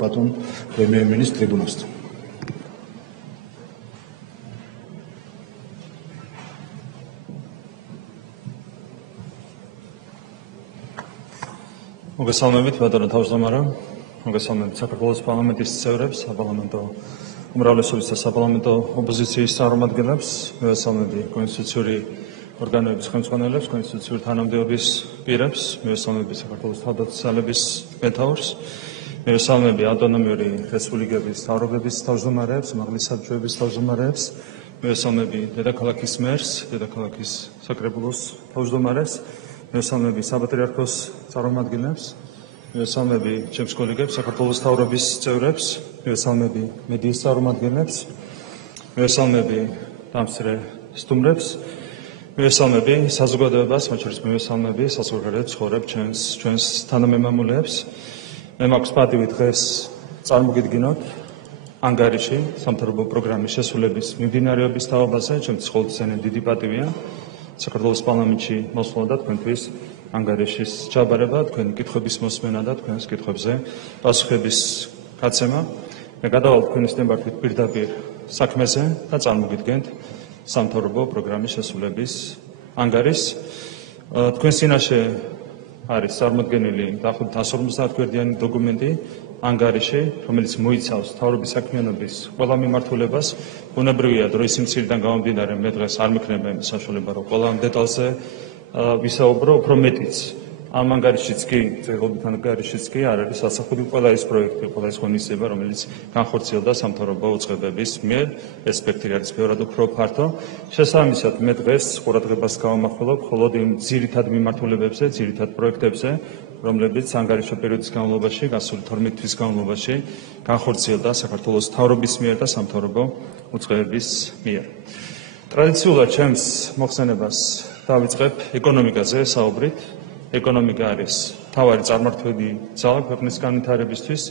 ბატონ პრემიერ-მინისტრ ტრიბუნასთან. მოგესალმებით ბატონო თავმჯდომარე, მოგესალმებით საქართველოს პარლამენტის წევრებს, საპარლამენტო უმრავლესობის და საპარლამენტო ოპოზიციის წარმომადგენლებს, მოგესალმებით კონსტიტუციური ორგანოების ხელმძღვანელებს, კონსტიტუციური თანამდებობის პირებს, მოგესალმებით საქართველოს თავდაცვალების მეთაურს, მოგესალმებით ავტონომიური რესპუბლიკების მთავრობების თავმჯდომარეებს, უმაღლესი საბჭოების თავმჯდომარეებს, მოგესალმებით დედაქალაქის მერს, დედაქალაქის საკრებულოს თავმჯდომარეს, მოგესალმებით საპატრიარქოს წარმომადგენლებს, მოგესალმებით ჩემს კოლეგებს, საქართველოს მთავრობის წევრებს, მოგესალმებით მედიის წარმომადგენლებს, მოგესალმებით დამსწრე სტუმრებს, მოგესალმებით საზოგადოებას, მათ შორის მოგესალმებით საზღვარგარეთ ცხოვრებ ჩვენს თანამემამულეებს. მე მაქვს პატივი დღეს წარმოგიდგინოთ ანგარიში სამთავრობო პროგრამის შესრულების მიმდინარეობის თაობაზე, ჩემთვის ყოველთვის დიდი პატივია საქართველოს პარლამენტში მოსვლა და თქვენთვის ანგარიშის ჩაბარება, თქვენი კითხვების მოსმენა და თქვენს კითხვებზე პასუხების გაცემა. მე გადავალ თქვენის ნებართვით პირდაპირ საქმეზე და წარმოგიდგენთ სამთავრობო პროგრამის შესრულების ანგარიშს. თქვენს წინაშე არის წარმოდგენილი დაახლოებით 150 გვერდიანი დოკუმენტი, ანგარიში, რომელიც მოიცავს მთავრობის საქმიანობის ყველა მიმართულებას. ბუნებრივია, დროის სიმცირიდან გამომდინარე, მე დღეს არ მექნება იმის საშუალება, რომ ყველა დეტალზე ვისაუბრო, უფრო მეტიც. ამ ანგარიშიც კი, ძეგლობით ანგარიშიც კი არ არის ასახული ყველა ის პროექტი, ყველა ის ღონისძიება, რომელიც განხორციელდა სამთავრობო უწყებების მიერ. ეს სპექტრი არის ბევრად უფრო ფართო. შესაბამისად, მე დღეს ყურადღებას გავამახვილებ მხოლოდ იმ ძირითად მიმართულებებზე, ძირითად პროექტებზე, რომლებიც ანგარიშო პერიოდის განმავლობაში, გასული 12 თვის განმავლობაში განხორციელდა საქართველოს მთავრობის მიერ და სამთავრობო უწყებების მიერ. ტრადიციულად ჩემს მოხსენებას დავიწყებ ეკონომიკაზე საუბრით. ეკონომიკა არის მთავარი წარმმართველი ძალა ქვეყნის განვითარებისთვის.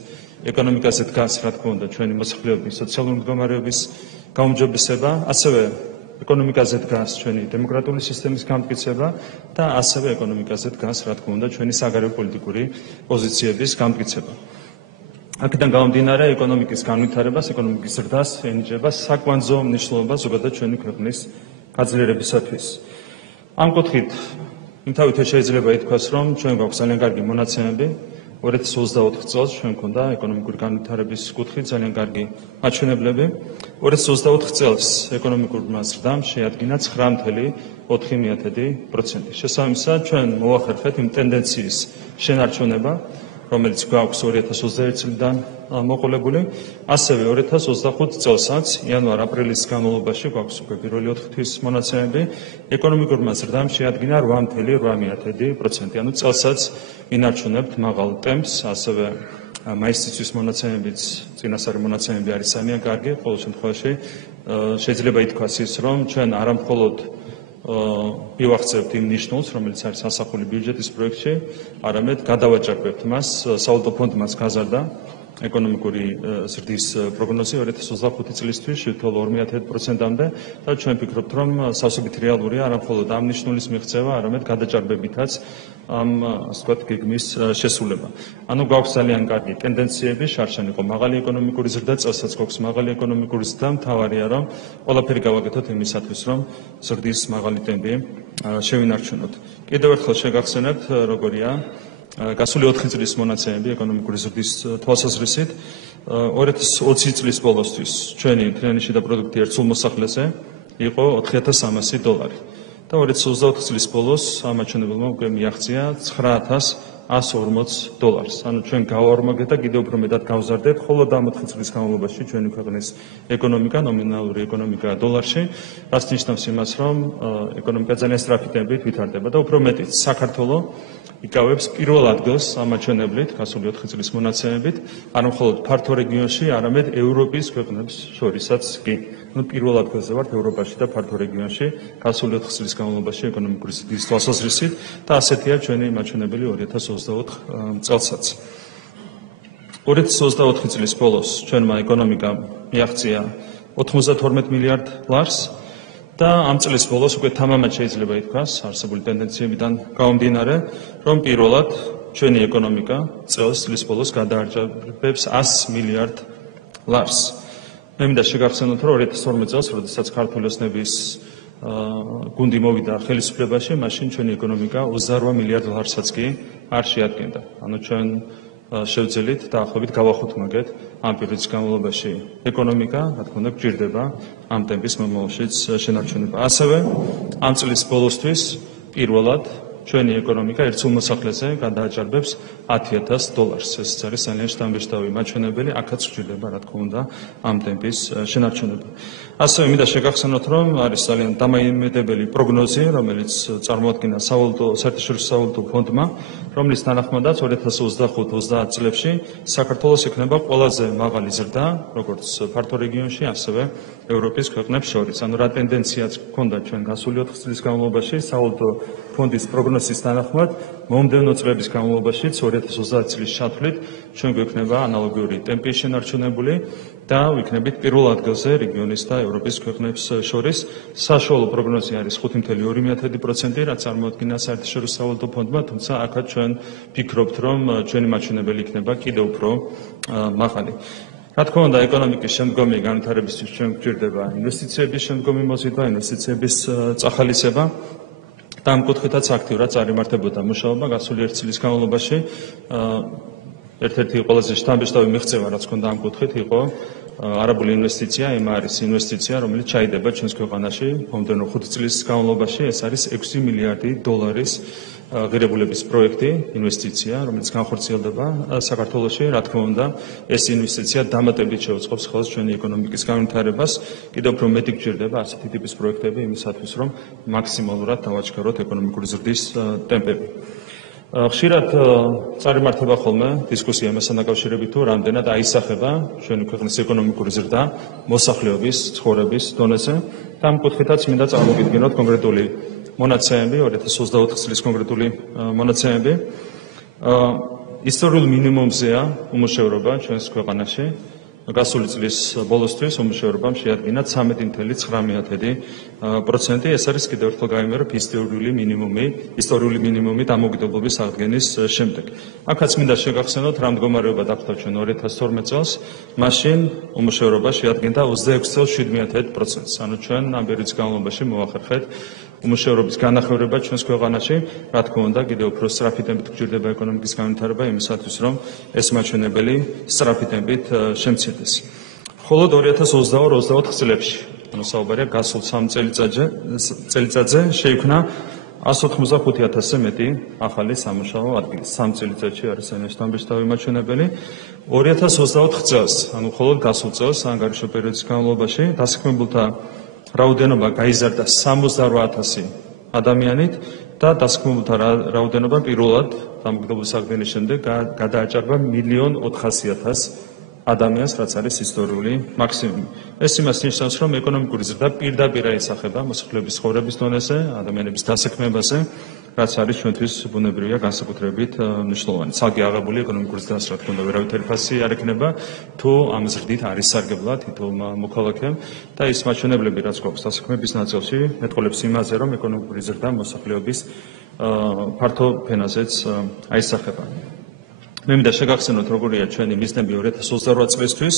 ეკონომიკაზე დგას, რა თქმა უნდა, ჩვენი მოსახლეობის სოციალური მდგომარეობის გაუმჯობესება, ასევე ეკონომიკაზე დგას ჩვენი დემოკრატიული სისტემის გამტკიცება და ასევე ეკონომიკაზე დგას, რა თქმა უნდა, ჩვენი საგარეო პოლიტიკური პოზიციების გამტკიცება. აქედან გამომდინარე, ეკონომიკის განვითარებას, ეკონომიკის ზრდას ენიჭება საკვანძო მნიშვნელობა ზოგადად ჩვენი ქვეყნის გაძლიერებისათვის. ამ კუთხით იმთავითაც შეიძლება ითქვას, რომ ჩვენ გვაქვს ძალიან კარგი მონაცემები. 2024 წელს ჩვენ გვქონდა ეკონომიკური განვითარების კუთხით ძალიან კარგი მაჩვენებლები. 2024 წელს ეკონომიკურმა ზრდამ შეადგინა 9.4%. შესაბამისად, ჩვენ მოვახერხეთ იმ ტენდენციის შენარჩუნება, რომელიც გვაქვს 2021 წლიდან მოყოლებული, ასევე 2025 წელსაც იანვარ-აპრილის განმავლობაში გვაქვს უკვე პირველი 4 თვის მონაცემები, ეკონომიკურმა ზრდამ შეადგინა 8.8%. ანუ წელსაც ინარჩუნებთ მაღალ ტემპს, ასევე მაისისთვის მონაცემებიც, წინასწარი მონაცემები არის ძალიან კარგი. ყოველ შემთხვევაში შეიძლება ითქვას ის, რომ ჩვენ არა მხოლოდ მივახცევთ იმ ნიშნულს, რომელიც არის ასახული ბიუჯეტის პროექტში, არამედ გადავაჭარბებთ მას, სავალუტო ფონდმა გაზარდა ეკონომიკური ზრდის პროგნოზი 2025 წლისთვის 7.2%-მდე და ჩვენ ვფიქრობთ, რომ სავსებით რეალურია არა მხოლოდ ამ ნიშნულის მიღწევა, არამედ გადაჭარბებითაც ამ ასე ვთქვათ გეგმის შესრულება. ანუ გვაქვს ძალიან კარგი ტენდენციები, შარშან იყო მაღალი ეკონომიკური ზრდა, წელსაც გვაქვს მაღალი ეკონომიკური ზრდა, მთავარია რომ ყველაფერი გავაკეთოთ იმისათვის, რომ ზრდის მაღალი ტემპი შევინარჩუნოთ. კიდევ ერთხელ შეგახსენებთ, როგორია გასული 4 წლის მონაცემები ეკონომიკური ზრდის თვალსაზრისით. 2020 წლის ბოლოსთვის ჩვენი მთლიანი შიდა პროდუქტი ერთ სულ მოსახლეზე იყო $4,300 და 2024 წლის ბოლოს ამ მაჩვენებელმა უკვე მიაღწია $9,140. ანუ ჩვენ გავაორმაგეთ და კიდევ უფრო მეტად გავზარდეთ, მხოლოდ ამ 4 წლის განმავლობაში ჩვენი ქვეყნის ეკონომიკა, ნომინალური ეკონომიკა დოლარში, რაც ნიშნავს იმას, რომ ეკონომიკა ძალიან სწრაფი ტემპით ვითარდება და უფრო მეტიც საქართველო იკავებს პირველ ადგილს ამ მაჩვენებლით, გასული 4 წლის მონაცემებით, არა მხოლოდ ფართო რეგიონში, არამედ ევროპის ქვეყნებს შორისაც კი. ანუ პირველ ადგილზე ვართ ევროპაში და ფართო რეგიონში, გასული 4 წლის განმავლობაში ეკონომიკური ზრდის თვალსაზრისით და ასეთია ჩვენი მაჩვენებელი 2024 წელსაც. 2024 წლის ბოლოს ჩვენმა ეკონომიკამ მიაღწია $92 მილიარდ და ამ წლის ბოლოს უკვე თამამად შეიძლება ითქვას, არსებული ტენდენციებიდან გამომდინარე, რომ პირველად ჩვენი ეკონომიკა წელს წლის ბოლოს გადაარჩევებს 100 მილიარდ ლარს. მე მინდა შეგახსენოთ, რომ 2012 წელს, როდესაც ქართული ოცნების გუნდი მოვიდა ხელისუფლებაში, მაშინ ჩვენი ეკონომიკა 28 მილიარდ ლარსაც კი არ შეადგენდა. ანუ ჩვენ შევძელით დაახლოებით გავახუთმაგეთ ამ პერიოდის განმავლობაში ეკონომიკა, რა თქმა უნდა, გჭირდება ამ ტემპის მომავალშიც შენარჩუნება. ასევე ამ წლის ბოლოსთვის პირველად ჩვენი ეკონომიკა ერთ სულმოსახლეზე გადააჭარბებს $10,000. ეს არის ძალიან შთამბეჭდავი მაჩვენებელი, აქაც გჭირდება, რა თქმა უნდა, ამ ტემპის შენარჩუნება. ასევე მინდა შეგახსენოთ, რომ არის ძალიან დამაიმედებელი პროგნოზი, რომელიც წარმოადგინა საერთაშორისო სავალუტო ფონდმა, რომლის თანახმადაც 2025-30 წლებში საქართველოს იქნება ყველაზე მაღალი ზრდა, როგორც ფართო რეგიონში, ასევე ევროპის ქვეყნებს შორის. ანუ რა ტენდენციაც ჰქონდა ჩვენ გასული 4 წლის განმავლობაში, სავალუტო ფონდის პროგნოზის თანახმად, მომდევნო წლების განმავლობაში 2030 წლის ჩათვლით ჩვენ გვექნება ანალოგიური ტემპი შენარჩუნებული და ვიქნებით პირველ ადგილზე რეგიონის და ევროპის ქვეყნებს შორის. საშუალო პროგნოზი არის 5.2%, რაც წარმოადგინა საერთაშორისო სავალუტო ფონდმა, თუმცა აქაც ჩვენ ვფიქრობთ, რომ ჩვენი მაჩვენებელი იქნება კიდევ უფრო მაღალი. რა თქმა უნდა, ეკონომიკის შემდგომი განვითარებისთვის ჩვენ გვჭირდება ინვესტიციების შემდგომი მოზიდვა, ინვესტიციების წახალისება. და ამ კუთხითაც აქტიურად წარიმართებოდა მუშაობა გასული 1 წლის განმავლობაში. ერთ-ერთი ყველაზე შთამბეჭდავი მიღწევა, რაც ჰქონდა ამ კუთხით, იყო არაბული ინვესტიცია, MRS ინვესტიცია, რომელიც ჩაიდება ჩვენს ქვეყანაში მომდევნო 5 წლის განმავლობაში. ეს არის $6 მილიარდი ღირებულების პროექტი, ინვესტიცია, რომელიც განხორციელდება საქართველოში. რა თქმა უნდა, ეს ინვესტიცია დამატებით შეუწყობს ხელს ჩვენი ეკონომიკის განვითარებას. კიდევ უფრო მეტი გჭირდება ასეთი ტიპის პროექტები იმისათვის, რომ მაქსიმალურად დავაჩქაროთ ეკონომიკური ზრდის ტემპები. ხშირად წარიმართება ხოლმე დისკუსია მასთან დაკავშირებით, თუ რამდენად აისახება ჩვენი ქვეყნის ეკონომიკური ზრდა მოსახლეობის ცხოვრების დონეზე. და ამ კუთხითაც მინდა წარმოგიდგენოთ კონკრეტული მონაცემები, 2024 წლის კონკრეტული მონაცემები. ისტორიულ მინიმუმზეა უმუშევრობა ჩვენს ქვეყანაში. გასული წლის ბოლოსთვის უმუშევრობამ შეადგინა 13.9%. ეს არის კიდევ ერთხელ გავიმეორებ ისტორიული მინიმუმი დამოუკიდებლობის აღდგენის შემდეგ. აქაც მინდა შეგახსენოთ, რა მდგომარეობა დახვდა ჩვენ 2012 წელს, მაშინ უმუშევრობა შეადგენდა 26.7%. ანუ ჩვენ ამ პერიოდის განმავლობაში მოახერხეთ უმუშევრობის განახევრება ჩვენს ქვეყანაში. რა თქმა უნდა, კიდევ უფრო სწრაფი ტემპით გჭირდება ეკონომიკის განვითარება იმისათვის, რომ ეს მაჩვენებელი სწრაფი ტემპით შემცირდეს. მხოლოდ 2022-24 წლებში, ანუ საუბარია გასულ 3 წელიწადზე შეიქმნა 185,000-ზე მეტი ახალი სამუშაო ადგილი. 3 წელიწადში არის ძალიან შთამბეჭდავი მაჩვენებელი. 2024 წელს, ანუ მხოლოდ გასულ წელს, ანგარიშო პერიოდის განმავლობაში დასაქმებულთა რაოდენობა გაიზარდა 68,000 ადამიანით და დასაქმებულთა რაოდენობა პირველად დამოუკიდებლობის აღდგენის შემდეგ გადააჭარბა 1,400,000 ადამიანს, რაც არის ისტორიული მაქსიმუმი. ეს იმას ნიშნავს, რომ ეკონომიკური ზრდა პირდაპირ აისახება მოსახლეობის ცხოვრების დონეზე, ადამიანების დასაქმებაზე, რაც არის ჩვენთვის ბუნებრივია განსაკუთრებით მნიშვნელოვანი. ცალკე აღებული ეკონომიკური ზრდას, რა თქმა უნდა, ვერავითარი ფასი არ ექნება, თუ ამ ზრდით არ ისარგებლა თითოეულმა მოქალაქემ და ის მაჩვენებლები, რაც გვაქვს დასაქმების ნაწილში, მეტყველებს იმაზე, რომ ეკონომიკური ზრდა მოსახლეობის ფართო ფენაზეც აისახება. მე მინდა შეგახსენოთ, როგორია ჩვენი მიზნები 2028 წლისთვის.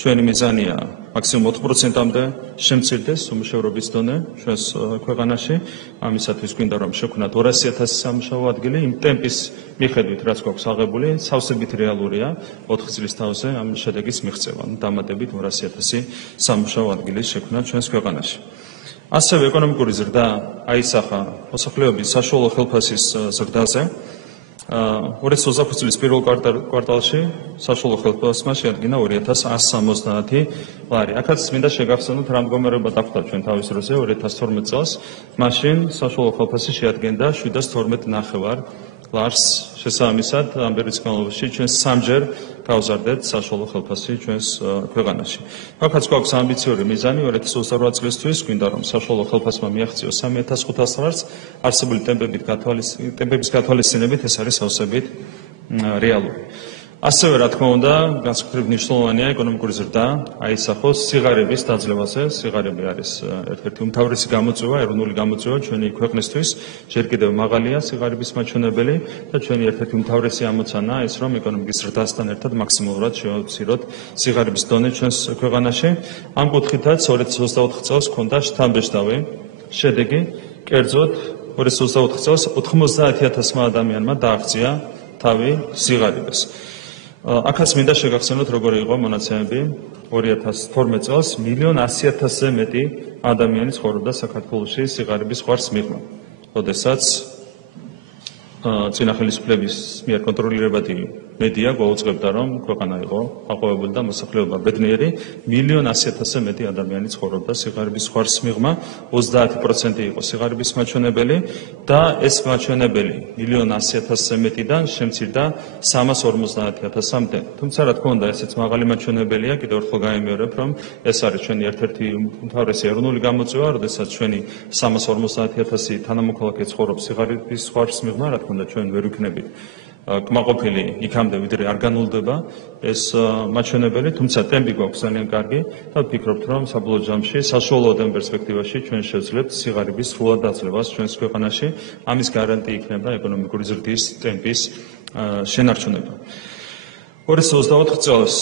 ჩვენი მიზანია მაქსიმუმ 4%-მდე შემცირდეს უმუშევრობის დონე ჩვენს ქვეყანაში. ამისათვის გვინდა რომ შევქმნათ 200,000 სამუშაო ადგილი. იმ ტემპის მიხედვით, რაც გვაქვს აღებული, სავსებით რეალურია 4 წლის თავზე ამ შედეგის მიღწევა. დამატებით 200,000 სამუშაო ადგილის შექმნა ჩვენს ქვეყანაში. ასევე ეკონომიკური ზრდა აისახა მოსახლეობის საშუალო ხელფასის ზრდაზე. 2025 წლის პირველ კვარტალში საშუალო ხელფასმა შეადგინა 2,170 ლარი. აქაც მინდა შეგახსენოთ, რა მდგომარეობა დახვდა ჩვენ თავის დროზე 2012 წელს. მაშინ საშუალო ხელფასი შეადგენდა 712.9 ლარს. შესაბამისად, ამ პერიოდის განმავლობაში ჩვენ 3-ჯერ გავზარდეთ საშუალო ხელფასი ჩვენს ქვეყანაში. აქაც გვაქვს ამბიციური მიზანი 2028 წლისთვის, გვინდა რომ საშუალო ხელფასმა მიაღწიოს 3,500 ლარს. არსებული ტემპების გათვალისწინებით ეს არის სავსებით რეალური. ასევე რა თქმა უნდა, განსაკუთრებით მნიშვნელოვანია ეკონომიკური ზრდა, აისახოს სიღარიბის დაძლევაზე. სიღარიბი არის ერთ-ერთი უმთავრესი გამოწვევა, ეროვნული გამოწვევა ჩვენი ქვეყნისთვის. ჯერ კიდევ მაღალია სიღარიბის მაჩვენებელი და ჩვენი ერთ-ერთი უმთავრესი ამოცანა ის, რომ ეკონომიკის ზრდასთან ერთად მაქსიმალურად შევაცვლოთ სიღარიბის დონე ჩვენს ქვეყანაში. ამ კუთხითაც 2024 წელს ჰქონდა შთამბეჭდავი შედეგი, კერძოდ 2024 წელს 90,000 ადამიანმა დააღწია თავი სიღარიბეს. აქაც მინდა შეგახსენოთ, როგორი იყო მონაცემები 2012 წელს 1,100,000-ზე მეტი ადამიანი ცხოვრობდა საქართველოში სიღარიბის ხვარს მიღმა. როდესაც წინა ხელისუფლების მიერ კონტროლირებადი მედია გვაუწყებდა, რომ ქვეყანა იყო აყვავებული და მოსახლეობა ბედნიერი, 1,100,000-ზე მეტი ადამიანი ცხოვრობდა სიღარიბის ხვარს მიღმა, 30% იყო სიღარიბის მაჩვენებელი და ეს მაჩვენებელი 1,100,000-ზე მეტიდან შემცირდა 350,000-მდე. თუმცა რა თქმა უნდა, ესეც მაღალი მაჩვენებელია, კიდევ ერთხელ გაიმეორებ, რომ ეს არის ჩვენი ერთ-ერთი უმთავრესი ეროვნული გამოწვევა, როდესაც ჩვენი 350,000 თანამოქალაქე ცხოვრობს სიღარიბის ხვარს მიღმა, რა თქმა უნდა, ჩვენ ვერ ვიქნებით კმაყოფილი იქამდე, ვიდრე არ განულდება ეს მაჩვენებელი, თუმცა ტემპი გვაქვს ძალიან კარგი და ვფიქრობთ, რომ საბოლოო ჯამში საშუალო ოდენ პერსპექტივაში ჩვენ შევძლებთ სიღარიბის სრულად დაძლევას ჩვენს ქვეყანაში. ამის გარანტი იქნება ეკონომიკური ზრდის ტემპის შენარჩუნება. 2024 წელს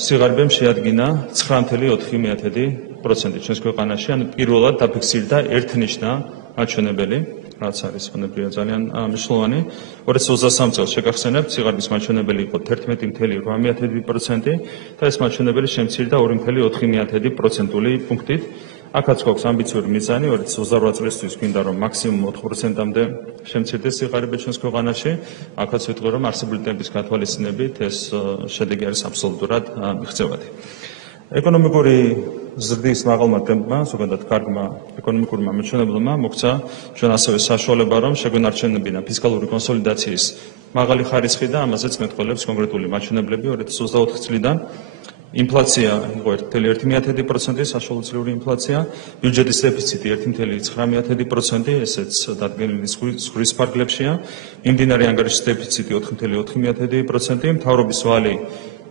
სიღარიბემ შეადგინა 9,4% ჩვენს ქვეყანაში, ანუ პირველად დაფიქსირდა ერთნიშნა მაჩვენებელი, რაც არის ბუნებრივია ძალიან მნიშვნელოვანი. 2023 წელს შეგახსენებთ, სიღარიბის მაჩვენებელი იყო 11,8% და ეს მაჩვენებელი შემცირდა 2,4% პუნქტით. აქაც გვაქვს ამბიციური მიზანი, 2028 წლისთვის გვინდა, რომ მაქსიმუმ 4%-მდე შემცირდეს სიღარიბე ჩვენს ქვეყანაში. აქაც ვიტყვი, რომ არსებული ტემპის გათვალისწინებით ეს შედეგი არის აბსოლუტურად მიღწევადი. ეკონომიკური ზრდის მაღალმა ტემპმა, ზოგადად კარგმა ეკონომიკურმა მაჩვენებლებმა მოგვცა ჩვენ ასევე საშუალება, რომ შეგვენარჩუნებინა ფისკალური კონსოლიდაციის მაღალი ხარისხი და ამაზეც მეტყველებს კონკრეტული მაჩვენებლები 2024 წლიდან. ინფლაცია იყო 1,1%, საშუალო წლიური ინფლაცია, ბიუჯეტის დეფიციტი 1,9%, ესეც დადგენილი ზღვის ფარგლებშია, მიმდინარე ანგარიშის დეფიციტი 4,4%, მთავრობის ვალი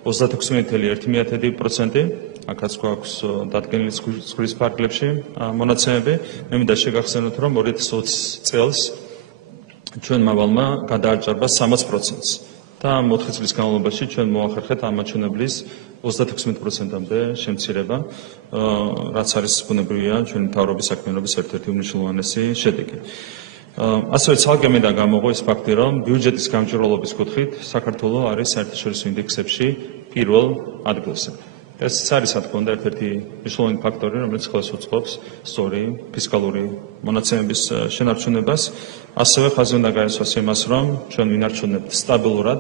36,1%, აქაც გვაქვს დადგენილი ზღვის ფარგლებში მონაცემები. მე მინდა შეგახსენოთ, რომ 2020 წელს ჩვენმა ვალმა გადააჭარბა 300%-ს და 4 წლის განმავლობაში ჩვენ მოახერხეთ ამ მაჩვენებლის 36%-მდე შემცირება, რაც არის ბუნებრივია ჩვენი მთავრობის საქმიანობის ერთ-ერთი უმნიშვნელოვანესი შედეგი. ასევე ცალკე მინდა გამოვყო ის ფაქტი, რომ ბიუჯეტის გამჭვირვალობის კუთხით საქართველო არის საერთაშორისო ინდექსებში პირველ ადგილზე. ეს არის, რა თქმა უნდა, ერთ-ერთი მნიშვნელოვანი ფაქტორი, რომელიც ხელს უწყობს სწორი ფისკალური მონაცემების შენარჩუნებას. ასევე ხაზი უნდა გაესვას იმას, რომ ჩვენ ვინარჩუნებთ სტაბილურად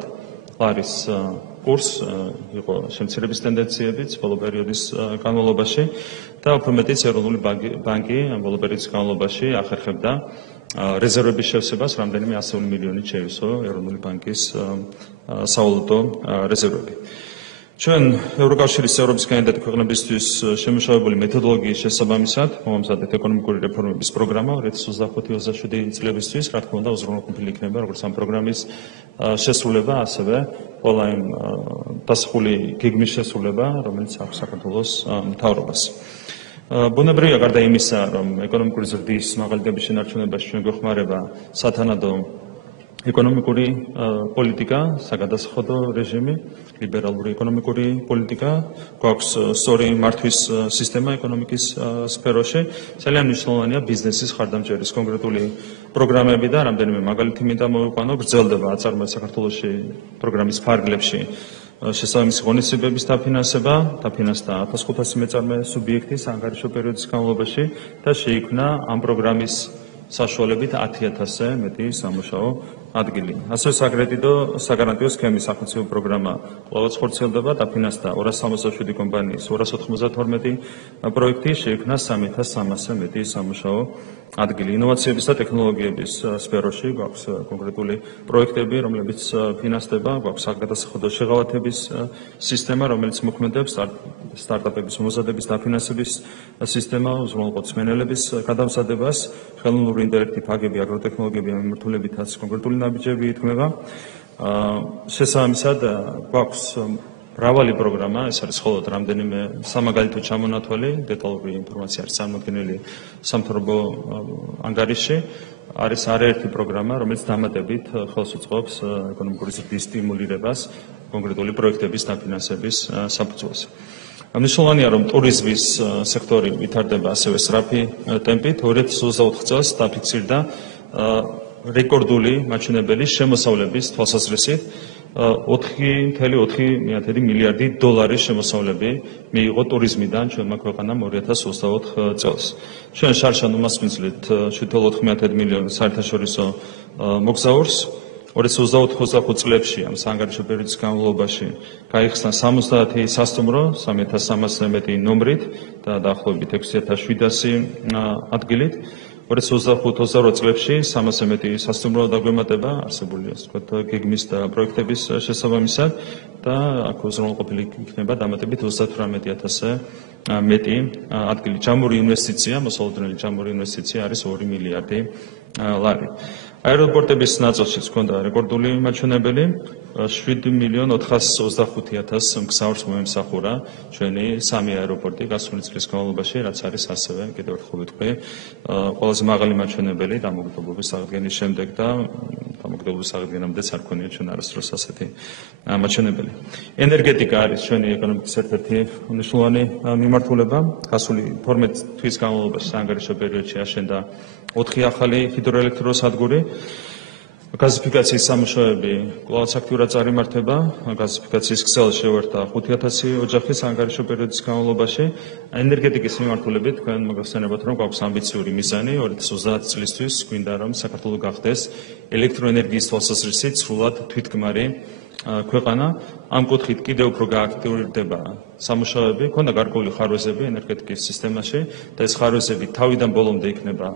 ლარის კურსს, იყო შემცირების ტენდენციებიც ბოლო პერიოდის განმავლობაში და უფრო მეტიც ეროვნული ბანკი ბოლო პერიოდის განმავლობაში ახერხებდა რეზერვების შევსებას, რამდენიმე 100 მილიონით შეივსო ეროვნული ბანკის სავალუტო რეზერვები. ჩვენ ევროკავშირის ევროპის კანდიდატი ქვეყნებისთვის შემუშავებული მეთოდოლოგიის შესაბამისად მომამზადეთ ეკონომიკური რეფორმების პროგრამა 2025-27 წლებისთვის, რა თქმა უნდა, უზრუნველყოფილი იქნება როგორც ამ პროგრამის შესრულება, ასევე ყველა იმ დასახული გეგმის შესრულება, რომელიც აქვს საქართველოს მთავრობას. ბუნებრივია, გარდა იმისა, რომ ეკონომიკური ზრდის მაღალდების შენარჩუნებაში ჩვენ გვეხმარება სათანადო ეკონომიკური პოლიტიკა, საგადასახადო რეჟიმი, ლიბერალური ეკონომიკური პოლიტიკა, გვაქვს სწორი მართვის სისტემა ეკონომიკის სფეროში. ძალიან მნიშვნელოვანია ბიზნესის ხარდამჭერის კონკრეტული პროგრამები და რამდენიმე მაგალითი მინდა მოვიყვანო. გრძელდება აწარმოება საქართველოში პროგრამის ფარგლებში შესაბამისი ღონისძიებების დაფინანსება, დაფინანსდა 1500 მეწარმე სუბიექტის ანგარიშო პერიოდის განმავლობაში და შეიქმნა ამ პროგრამის საშუალებით 10,000-ზე მეტი სამუშაო ადგილი. ასევე საგარანტიო სქემის ახორციელო პროგრამა კვლავაც ხორციელდება, დაფინანსდა 267 კომპანიის 292 პროექტი, შეიქმნა 3,300-ზე მეტი სამუშაო ადგილი. ინოვაციების და ტექნოლოგიების სფეროში გვაქვს კონკრეტული პროექტები, რომლებიც ფინანსდება, გვაქვს საგადასახადო შეღავათების სისტემა, რომელიც მოქმედებს, სტარტაპების მომზადების დაფინანსების სისტემა, უზრუნველყოფს მენელების გადამზადებას, ხელოვნური ინტელექტი, ფაგები, აგროტექნოლოგიები, მიმართულებითაც კონკრეტული ნაბიჯები ითქმება. შესაბამისად გვაქვს მრავალი პროგრამა, ეს არის მხოლოდ რამდენიმე სამაგალითო ჩამონათვალი, დეტალური ინფორმაცია არის წარმოდგენილი სამთავრობო ანგარიშში. არის არაერთი პროგრამა, რომელიც დამატებით ხელს უწყობს ეკონომიკური ზრდის სტიმულირებას კონკრეტული პროექტების დაფინანსების საფუძველზე. მნიშვნელოვანია, რომ ტურიზმის სექტორი ვითარდება ასევე სწრაფი ტემპით. 2024 წელს დაფიქსირდა რეკორდული მაჩვენებელი შემოსავლების თვალსაზრისით 4,4 მილიარდი დოლარის შემოსავლები მიიღო ტურიზმიდან ჩვენმა ქვეყანამ 2024 წელს. ჩვენ შარშან უმასპინძლით 7,4 მილიონი საერთაშორისო მოგზაურს. 2024-25 წლებში ამ საანგარიშო პერიოდის განმავლობაში გაიხსნა 70 სასტუმრო 3,300-ზე მეტი ნომრით და დაახლოებით 6,700 ადგილით. 2025-28 წლებში 300-ზე მეტი სასტუმრო დაგვემატება არსებული ასე ვთქვათ გეგმის და პროექტების შესაბამისად და აქ უზრუნველყოფილი იქნება დამატებით 38,000-ზე მეტი ადგილი. ჯამური ინვესტიცია, მოსალოდნელი ჯამური ინვესტიცია არის 2 მილიარდი ლარი. აეროპორტების ნაწილშიც ჰქონდა რეკორდული მაჩვენებელი 7,425,000 მგზავრს მოემსახურა ჩვენი სამი აეროპორტი გასული წლის განმავლობაში, რაც არის ასევე კიდევ ერთხელ ვიტყვი ყველაზე მაღალი მაჩვენებელი დამოუკიდებლობის აღდგენის შემდეგ და დამოუკიდებლობის აღდგენამდეც არ ქონია ჩვენ არასდროს ასეთი მაჩვენებელი. ენერგეტიკა არის ჩვენი ეკონომიკის ერთ-ერთი მნიშვნელოვანი მიმართულება. გასული 12 თვის განმავლობაში საანგარიშო პერიოდში აშენდა 4 ახალი ჰიდროელექტროსადგური. გაზიფიკაციის სამუშაოები კვლავაც აქტიურად წარიმართება. გაზიფიკაციის ქსელს შეუერთდა 5,000 ოჯახი საანგარიშო პერიოდის განმავლობაში. ენერგეტიკის მიმართულებით თქვენ მოგახსენებათ, რომ გვაქვს ამბიციური მიზანი 2030 წლისთვის გვინდა რომ საქართველო გახდეს ელექტროენერგიის თვალსაზრისით სრულად თვითგმარი ქვეყანა. ამ კუთხით კიდევ უფრო გააქტიურდება სამუშაოები, ქონდა გარკვეული ხარვეზები ენერგეტიკის სისტემაში და ეს ხარვეზები თავიდან ბოლომდე იქნება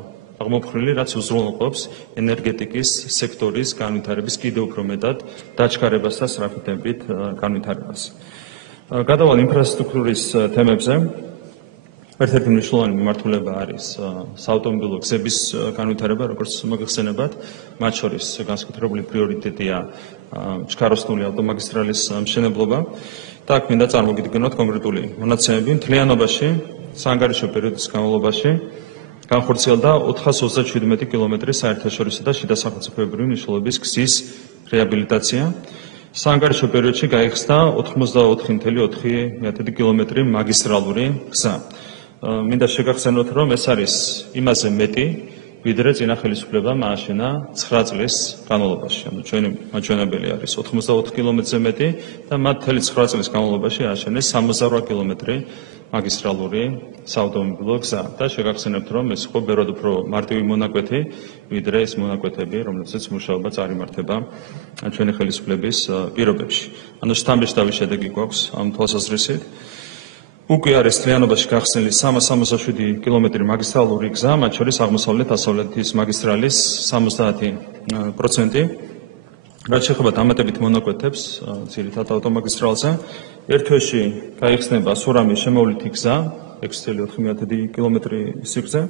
აღმოფხვრილი, რაც უზრუნველყოფს ენერგეტიკის სექტორის განვითარების კიდევ უფრო მეტად დაჩქარებას და სწრაფი ტემპით განვითარებას. გადავალ ინფრასტრუქტურის თემებზე. ერთ-ერთი მნიშვნელოვანი მიმართულება არის საავტომობილო გზების განვითარება, როგორც მოგეხსენებათ, მათ შორის განსაკუთრებული პრიორიტეტია ჩქაროსნული ავტომაგისტრალის მშენებლობა. და აქ მინდა წარმოგიდგენოთ კონკრეტული მონაცემები. მთლიანობაში საანგარიშო პერიოდის განმავლობაში განხორციელდა 427 კილომეტრი საერთაშორისო და შიდა სახელმწიფოებრივი მნიშვნელობის გზის რეაბილიტაცია. საანგარიშო პერიოდში გაიხსნა 84,4 კილომეტრი მაგისტრალური გზა. მინდა შეგახსენოთ, რომ ეს არის იმაზე მეტი, ვიდრე წინა ხელისუფლებამ ააშენა 9 წლის განმავლობაში. ანუ ჩვენი მაჩვენებელი არის 84 კილომეტრზე მეტი და მათ მთელი 9 წლის განმავლობაში ააშენეს 68 კილომეტრი მაგისტრალური საავტომობილო გზა და შეგახსენებთ, რომ ეს ხო ბევრად უფრო მარტივი მონაკვეთი, ვიდრე ეს მონაკვეთები, რომლებსაც მუშაობა წარიმართება ჩვენი ხელისუფლების პირობებში. ანუ შთამბეჭდავი შედეგი გვაქვს ამ თვალსაზრისით. უკვე არის მთლიანობაში გახსნილი 367 კილომეტრი მაგისტრალური გზა, მათ შორის აღმოსავლეთ-დასავლეთის მაგისტრალის 70%. რაც შეეხება დამატებით მონაკვეთებს, ძირითადად ავტომაგისტრალზე, ერთ თვეში გაიხსნება სურამის შემოვლითი გზა 6,4 კილომეტრი სიგრძე.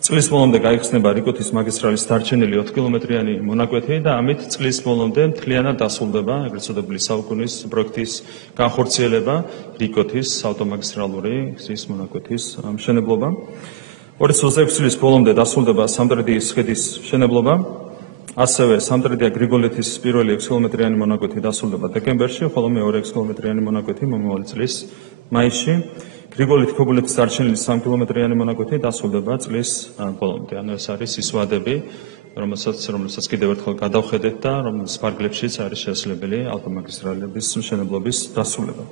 წლის ბოლომდე გაიხსნება რიკოთის მაგისტრალის დარჩენილი 4 კილომეტრიანი მონაკვეთი და ამით წლის ბოლომდე მთლიანად დასრულდება ეგრეთ წოდებული საუკუნის პროექტის განხორციელება რიკოთის ავტომაგისტრალური გზის მონაკვეთის მშენებლობა. 2026 წლის ბოლომდე დასრულდება სამტრედიის ხიდის მშენებლობა. ასევე სამტრედია გრიგოლეთის პირველი 6 კილომეტრიანი მონაკვეთი დასრულდება დეკემბერში, ხოლო მეორე 6 კილომეტრიანი მონაკვეთი მომავალი წლის მაისში. გრიგოლეთ-ქობულეთის დარჩენილი 3 კილომეტრიანი მონაკვეთი დასრულდება წლის ბოლომდე. ანუ ეს არის ის ვადები, რომელსაც კიდევ ერთხელ გადავხედეთ და რომლის ფარგლებშიც არის შესაძლებელი ავტომაგისტრალების მშენებლობის დასრულება.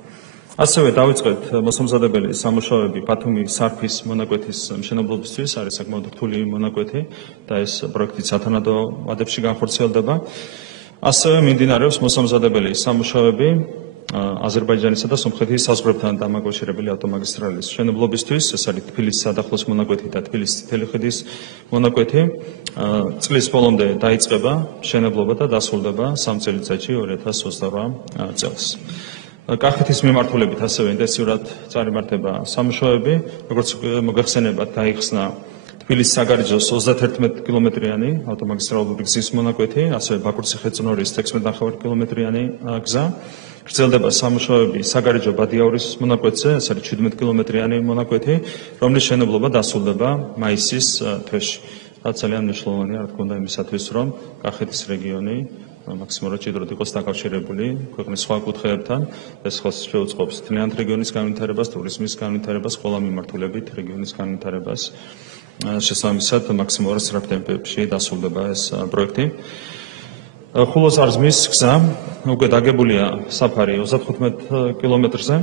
ასევე დავიწყეთ მოსამზადებელი სამუშაოები ბათუმის სარფის მონაკვეთის მშენებლობისთვის, არის საკმაოდ რთული მონაკვეთი და ეს პროექტი სათანადო ვადებში განხორციელდება. ასევე მიმდინარეობს მოსამზადებელი სამუშაოები აზერბაიჯანისა და სომხეთის საზღვრებთან დამაკავშირებელი ავტომაგისტრალის მშენებლობისთვის, ეს არის თბილისის სადახლოს მონაკვეთი და თბილისის წითელი ხიდის მონაკვეთი. წლის ბოლომდე დაიწყება მშენებლობა და დასრულდება 3 წელიწადში 2028 წელს. კახეთის მიმართულებით ასევე ინტენსიურად წარიმართება სამუშაოები, როგორც მოგეხსენებათ, გაიხსნა თბილისის საგარეჯოს 31 კილომეტრიანი ავტომაგისტრალური გზის მონაკვეთი, ასევე ბაკურციხე-წნორის 16.5 კილომეტრიანი გზა. გრძელდება სამუშაოები საგარეჯო ბადიაურის მონაკვეთზე, ეს არის 17 კილომეტრიანი მონაკვეთი, რომლის მშენებლობა დასრულდება მაისის თვეში. რაც ძალიან მნიშვნელოვანია, რა თქმა უნდა, იმისათვის, რომ კახეთის რეგიონი მაქსიმალურად ჭიდროდ იყოს დაკავშირებული ქვეყნის სხვა კუთხეებთან, ეს ხელს შეუწყობს მთლიანად რეგიონის განვითარებას, ტურიზმის განვითარებას, ყველა მიმართულებით რეგიონის განვითარებას. შესაბამისად, მაქსიმალურად სწრაფ ტემპებში დასრულდება ეს პროექტი. ხულოს-არზმის გზა უკვე დაგებულია საფარი 35 კილომეტრზე.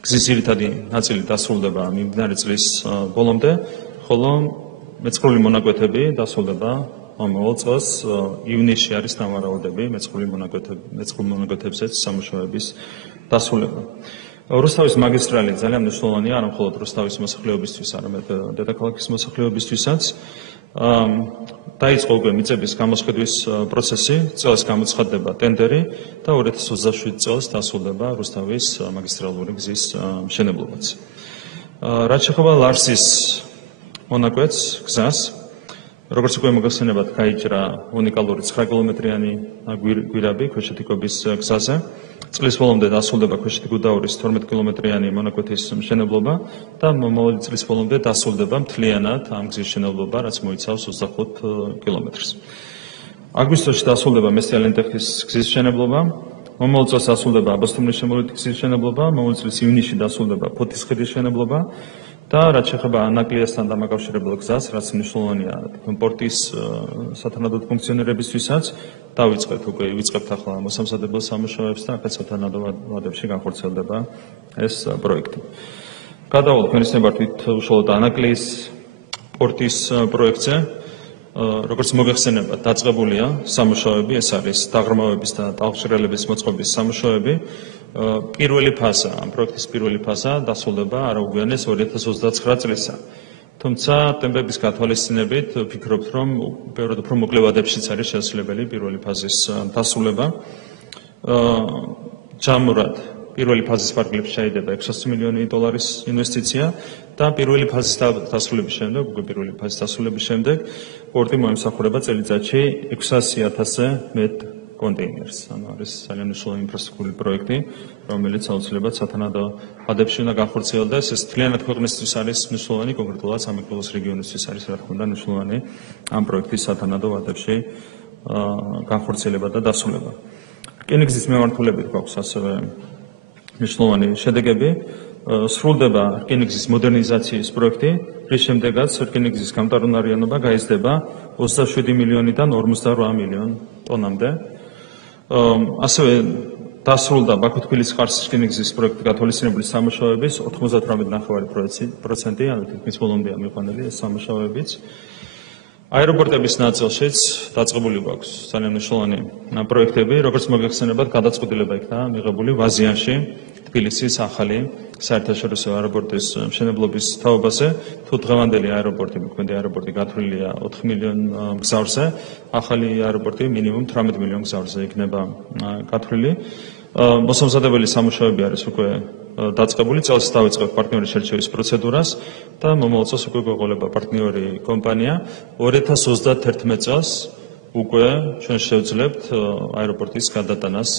გზის ძირითადი ნაწილი დასრულდება მიმდინარე წლის ბოლომდე, ხოლო მეწყრული მონაკვეთები დასრულდება მომავალ წელს ივნისში არის დამარაოდები მეწყრული მონაკვეთებზეც სამუშაოების დასრულება. რუსთავის მაგისტრალი ძალიან მნიშვნელოვანია არა მხოლოდ რუსთავის მოსახლეობისთვის, არამედ დედაქალაქის მოსახლეობისთვისაც. დაიწყო უკვე მიწების გამოსყიდვის პროცესი, წელს გამოცხადდება ტენდერი და 2027 წელს დასრულდება რუსთავის მაგისტრალური გზის მშენებლობაც. რაც შეეხება ლარსის მონაკვეთს, გზას, როგორც უკვე მოგახსენებათ, გაიჭრა უნიკალური 9 კილომეტრიანი გვირაბი ქვეშეთიკობის გზაზე. წლის ბოლომდე დასრულდება ქვეშეთიგუდაურის 12 კილომეტრიანი მონაკვეთის მშენებლობა და მომავალი წლის ბოლომდე დასრულდება მთლიანად ამ გზის მშენებლობა, რაც მოიცავს 25 კილომეტრს. აგვისტოში დასრულდება მესტიალენტეხის გზის მშენებლობა, მომავალ წელს დასრულდება აბასთუმნის შემოვლითი გზის მშენებლობა, მომავალ წლის ივნისში დასრულდება ფოთისხიდის მშენებლობა და რაც შეეხება ნაკლიასთან დამაკავშირებელ გზას, რაც მნიშვნელოვანია პორტის სათანადოდ ფუნქციონირებისთვისაც, ვიწყებთ ახლა მოსამზადებელ სამუშაოებს და აქაც სათანადო ვადებში განხორციელდება ეს პროექტი. გადავალ თქვენის ნებართვით უშუალოდ ანაკლიის პორტის პროექტზე, როგორც მოგეხსენებათ, დაწყებულია სამუშაოები, ეს არის დაღრმავების და ტალღჭრელების მოწყობის სამუშაოები. პირველი ფაზა, ამ პროექტის პირველი ფაზა დასრულდება არაუგვიანეს 2029 წლისა. თუმცა ტემპების გათვალისწინებით ვფიქრობთ, რომ ბევრად უფრო მოკლე ვადებშიც არის შესაძლებელი პირველი ფაზის დასრულება. ჯამურად პირველი ფაზის ფარგლებში ჩაიდება 600 მილიონი დოლარის ინვესტიცია და პირველი ფაზის დასრულების შემდეგ, პორტი მოემსახურება წელიწადში 600,000-ზე მეტ კონტეინერს. ანუ არის ძალიან მნიშვნელოვანი ინფრასტრუქტურული პროექტი, რომელიც აუცილებლად სათანადო ვადებში უნდა განხორციელდეს. ეს მთლიანად ქვეყნისთვის არის მნიშვნელოვანი, კონკრეტულად სამეგრელოს რეგიონისთვის არის რა თქმა უნდა მნიშვნელოვანი ამ პროექტის სათანადო ვადებში განხორციელება და დასრულება. რკინიგზის მიმართულებით გვაქვს ასევე მნიშვნელოვანი შედეგები. სრულდება რკინიგზის მოდერნიზაციის პროექტი, რის შემდეგაც რკინიგზის გამტარუნარიანობა გაიზრდება 27 მილიონიდან 58 მილიონ ტონამდე. ასევე დასრულდა ბაქო-თბილისის ხარისხის რკინიგზის პროექტი გათვალისწინებული სამუშაოების 98.9%, ანუ თითქმის ბოლომდეა მიყვანილი ეს სამუშაოებიც. აეროპორტების ნაწილშიც დაწყებული გვაქვს ძალიან მნიშვნელოვანი პროექტები, როგორც მოგეხსენებათ, გადაწყვეტილება იქნა მიღებული ვაზიანში თბილისის ახალი საერთაშორისო აეროპორტის მშენებლობის თაობაზე. თუ დღევანდელი აეროპორტი, მოქმედი აეროპორტი გათვლილია 4 მილიონ მგზავრზე, ახალი აეროპორტი მინიმუმ 18 მილიონ მგზავრზე იქნება გათვლილი. მოსამზადებელი სამუშაოები არის უკვე დაწყებული, წელს დავიწყებთ პარტნიორის შერჩევის პროცედურას და მომავალ წელს უკვე გვეყოლება პარტნიორი კომპანია. 2031 წელს უკვე ჩვენ შევძლებთ აეროპორტის გადატანას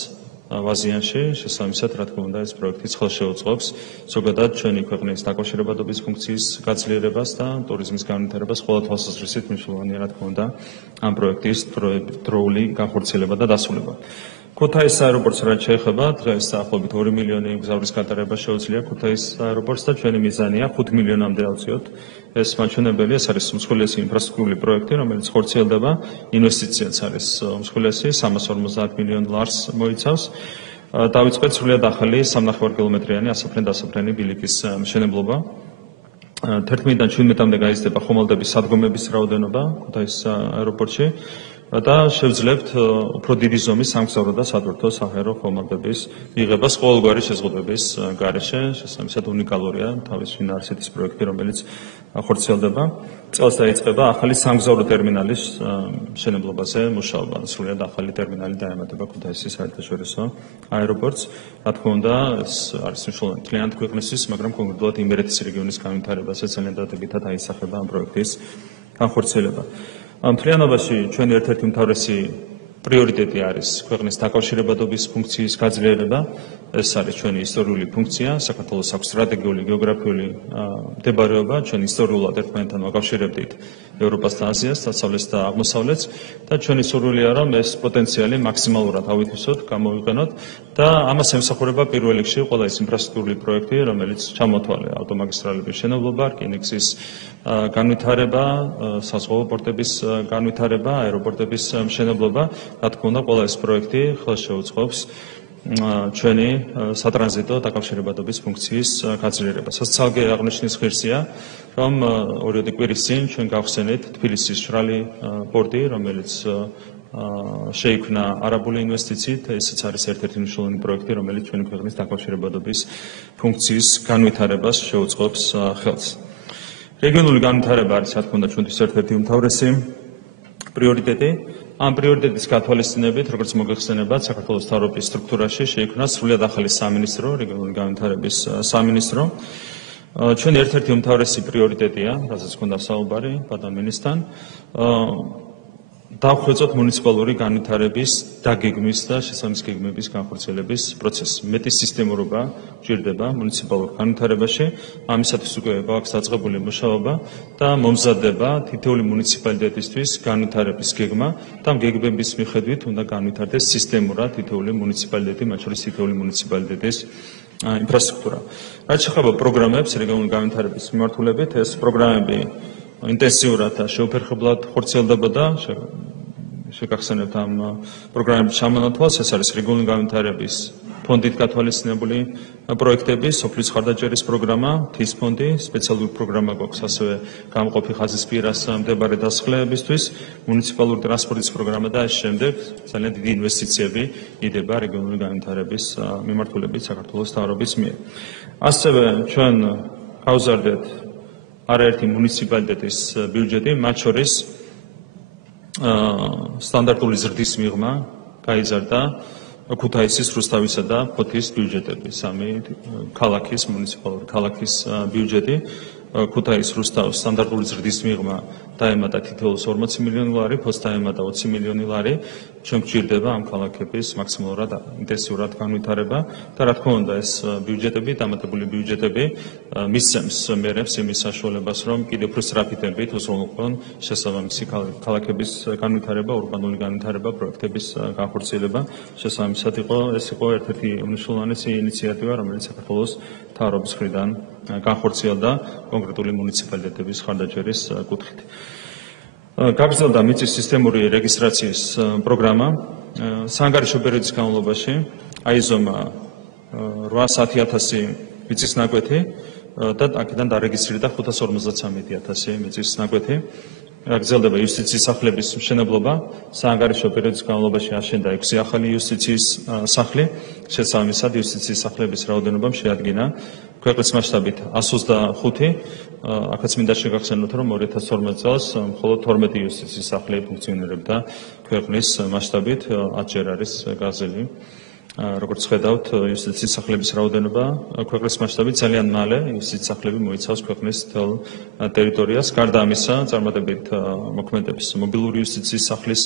ვაზიანში, შესაბამისად, რა თქმა უნდა, ეს პროექტიც ხელს შეუწყობს ზოგადად ჩვენი ქვეყნის დაკავშირებადობის ფუნქციის გაძლიერებას და ტურიზმის განვითარებას ყველა თვალსაზრისით მნიშვნელოვანია, რა თქმა უნდა, ამ პროექტის დროული განხორციელება და დასრულება. ქუთაისის აეროპორტს რაც შეეხება, დღეს დაახლოებით 2 მილიონი მგზავრის გატარება შეუძლია ქუთაისის აეროპორტს და ჩვენი მიზანია 5 მილიონამდე ავწიოთ ეს მაჩვენებელი. ეს არის უმსხვილესი ინფრასტრუქტურული პროექტი, რომელიც ხორციელდება, ინვესტიციაც არის უმსხვილესი, 350 მილიონ დოლარს მოიცავს. დავიწყეთ სრულიად ახალი 3.5 კილომეტრიანი ასაფრენ-დასაფრენი ბილიკის მშენებლობა. 11-დან 17-მდე გაიზრდება ხომალდების სადგომების რაოდენობა ქუთაისის აეროპორტში. და შევძლებთ უფრო დიდი ზომის სამგზავრო და სატვირთო საჰაერო ხომალდების მიღებას ყოველგვარი შეზღუდვების გარეშე. შესაბამისად უნიკალურია თავის შინაარსის პროექტი, რომელიც ხორციელდება. წელს დაიწყება ახალი სამგზავრო ტერმინალის მშენებლობაზე მუშაობა. სრულად ახალი ტერმინალი დაემატება ქუთაისის საერთაშორისო აეროპორტს. რა თქმა უნდა, ეს არის მნიშვნელოვანი მთლიანად ქვეყნისთვის, მაგრამ კონკრეტულად იმერეთის რეგიონის განვითარებაზე ძალიან დადებითად აისახება ამ პროექტის განხორციელება. მთლიანობაში ჩვენი ერთ-ერთი უმთავრესი პრიორიტეტი არის ქვეყნის დაკავშირებადობის ფუნქციის გაძლიერება. ეს არის ჩვენი ისტორიული ფუნქცია. საქართველოს აქვს სტრატეგიული გეოგრაფიული მდებარეობა. ჩვენ ისტორიულად ერთმანეთთან ვაკავშირებდით ევროპას და აზიას, დასავლეთს და აღმოსავლეთს და ჩვენი სურვილია, რომ ეს პოტენციალი მაქსიმალურად ავითვისოთ, გამოვიყენოთ და ამას ემსახურება პირველ რიგში ყველა ის ინფრასტრუქტურული პროექტი, რომელიც ჩამოთვალე ავტომაგისტრალების მშენებლობა, რკინიგზის განვითარება, საზღვაო პორტების განვითარება, აეროპორტების მშენებლობა. რა თქმა უნდა, ყველა ეს პროექტი ხელს შეუწყობს ჩვენი სატრანზიტო დაკავშირებადობის ფუნქციის გაძლიერებას. ცალკე აღნიშნის ღირსია, რომ ორიოდე კვირის წინ ჩვენ გავხსენეთ თბილისის მშრალი პორტი, რომელიც შეიქმნა არაბული ინვესტიციით. ესეც არის ერთ-ერთი მნიშვნელოვანი პროექტი, რომელიც ჩვენი ქვეყნის დაკავშირებადობის ფუნქციის განვითარებას შეუწყობს ხელს. რეგიონული განვითარება არის, რა თქმა უნდა, ჩვენთვის ერთ-ერთი უმთავრესი პრიორიტეტი. ამ პრიორიტეტის გათვალისწინებით, როგორც მოგეხსენებათ, საქართველოს მთავრობის სტრუქტურაში შეიქმნა სრულიად ახალი სამინისტრო, რეგიონული განვითარების სამინისტრო. ჩვენი ერთ-ერთი უმთავრესი პრიორიტეტია, რასაც გქონდა საუბარი ბატონ მინისტრთან, დავხვეწოთ მუნიციპალური განვითარების დაგეგმვის და შესაბამის გეგმების განხორციელების პროცესი. მეტი სისტემურობა გვჭირდება მუნიციპალურ განვითარებაში. ამისათვის უკვე გვაქვს დაწყებული მუშაობა და მომზადდება თითოეული მუნიციპალიტეტისთვის განვითარების გეგმა და გეგმების მიხედვით უნდა განვითარდეს სისტემურად თითოეული მუნიციპალიტეტი, მათ შორის თითოეული მუნიციპალიტეტის ინფრასტრუქტურა. რაც შეეხება პროგრამებს რეგიონული განვითარების მიმართულებით, ეს პროგრამები ინტენსიურად და შეუფერხებლად ხორციელდებოდა. შეგახსენებთ ამ პროგრამების ჩამონათვალს. ეს არის რეგიონული განვითარების ფონდით გათვალისწინებული პროექტები, სოფლის ხარდაჭერის პროგრამა, თის ფონდი, სპეციალური პროგრამა გვაქვს ასევე გამყოფი ხაზის პირას მდებარე დასახლებებისთვის, მუნიციპალური ტრანსპორტის პროგრამა და ამ შემდეგ ძალიან დიდი ინვესტიციები იდება რეგიონული განვითარების მიმართულებით საქართველოს მთავრობის მიერ. ასევე ჩვენ გავზარდეთ არაერთი მუნიციპალიტეტის ბიუჯეტი, მათ შორის სტანდარტული ზრდის მიღმა გაიზარდა ქუთაისის, რუსთავისა და ფოთის ბიუჯეტები, სამი ქალაქის, მუნიციპალური ქალაქის ბიუჯეტი. ქუთაის, რუსთავის სტანდარტული ზრდის მიღმა დაემატა თითოეულს 40 მილიონი ლარი, ფოთს დაემატა 20 მილიონი ლარი. ჩვენ გვჭირდება ამ ქალაქების მაქსიმალურად ინტენსიურად განვითარება და რა თქმა უნდა ეს ბიუჯეტები, დამატებული ბიუჯეტები მისცემს მერებს იმის საშუალებას, რომ კიდევ უფრო სწრაფი ტემპით უსრულყოფონ შესაბამისი ქალაქების განვითარება, ურბანული განვითარება, პროექტების განხორციელება. შესაბამისად ეს იყო ერთ-ერთი უმნიშვნელოვანესი ინიციატივა, რომელიც საქართველოს მთავრობის მხრიდან განხორციელდა კონკრეტული მუნიციპალიტეტების ხარდაჭერის კუთხით. გაგრძელდა მიწის სისტემური რეგისტრაციის პროგრამა. საანგარიშო პერიოდის განმავლობაში აიზომა 810.000 მიწის ნაკვეთი და აქედან დარეგისტრირდა 553.000 მიწის ნაკვეთი. გრძელდება იუსტიციის სახლების მშენებლობა. საანგარიშო პერიოდის განმავლობაში აშენდა 6 ახალი იუსტიციის სახლი. შესაბამისად, იუსტიციის სახლების რაოდენობამ შეადგინა ქვეყნის მასშტაბით 125. აქაც მინდა შეგახსენოთ, რომ 2012 წელს მხოლოდ 12 იუსტიციის სახლი ფუნქციონირებდა ქვეყნის მასშტაბით, 10 ჯერ არის გაზრდილი. როგორც ხედავთ, იუსტიციის სახლების რაოდენობა ქვეყნის მასშტაბით ძალიან მალე იუსტიციის სახლები მოიცავს ქვეყნის მთელ ტერიტორიას. გარდა ამისა, წარმატებით მოქმედებს მობილური იუსტიციის სახლის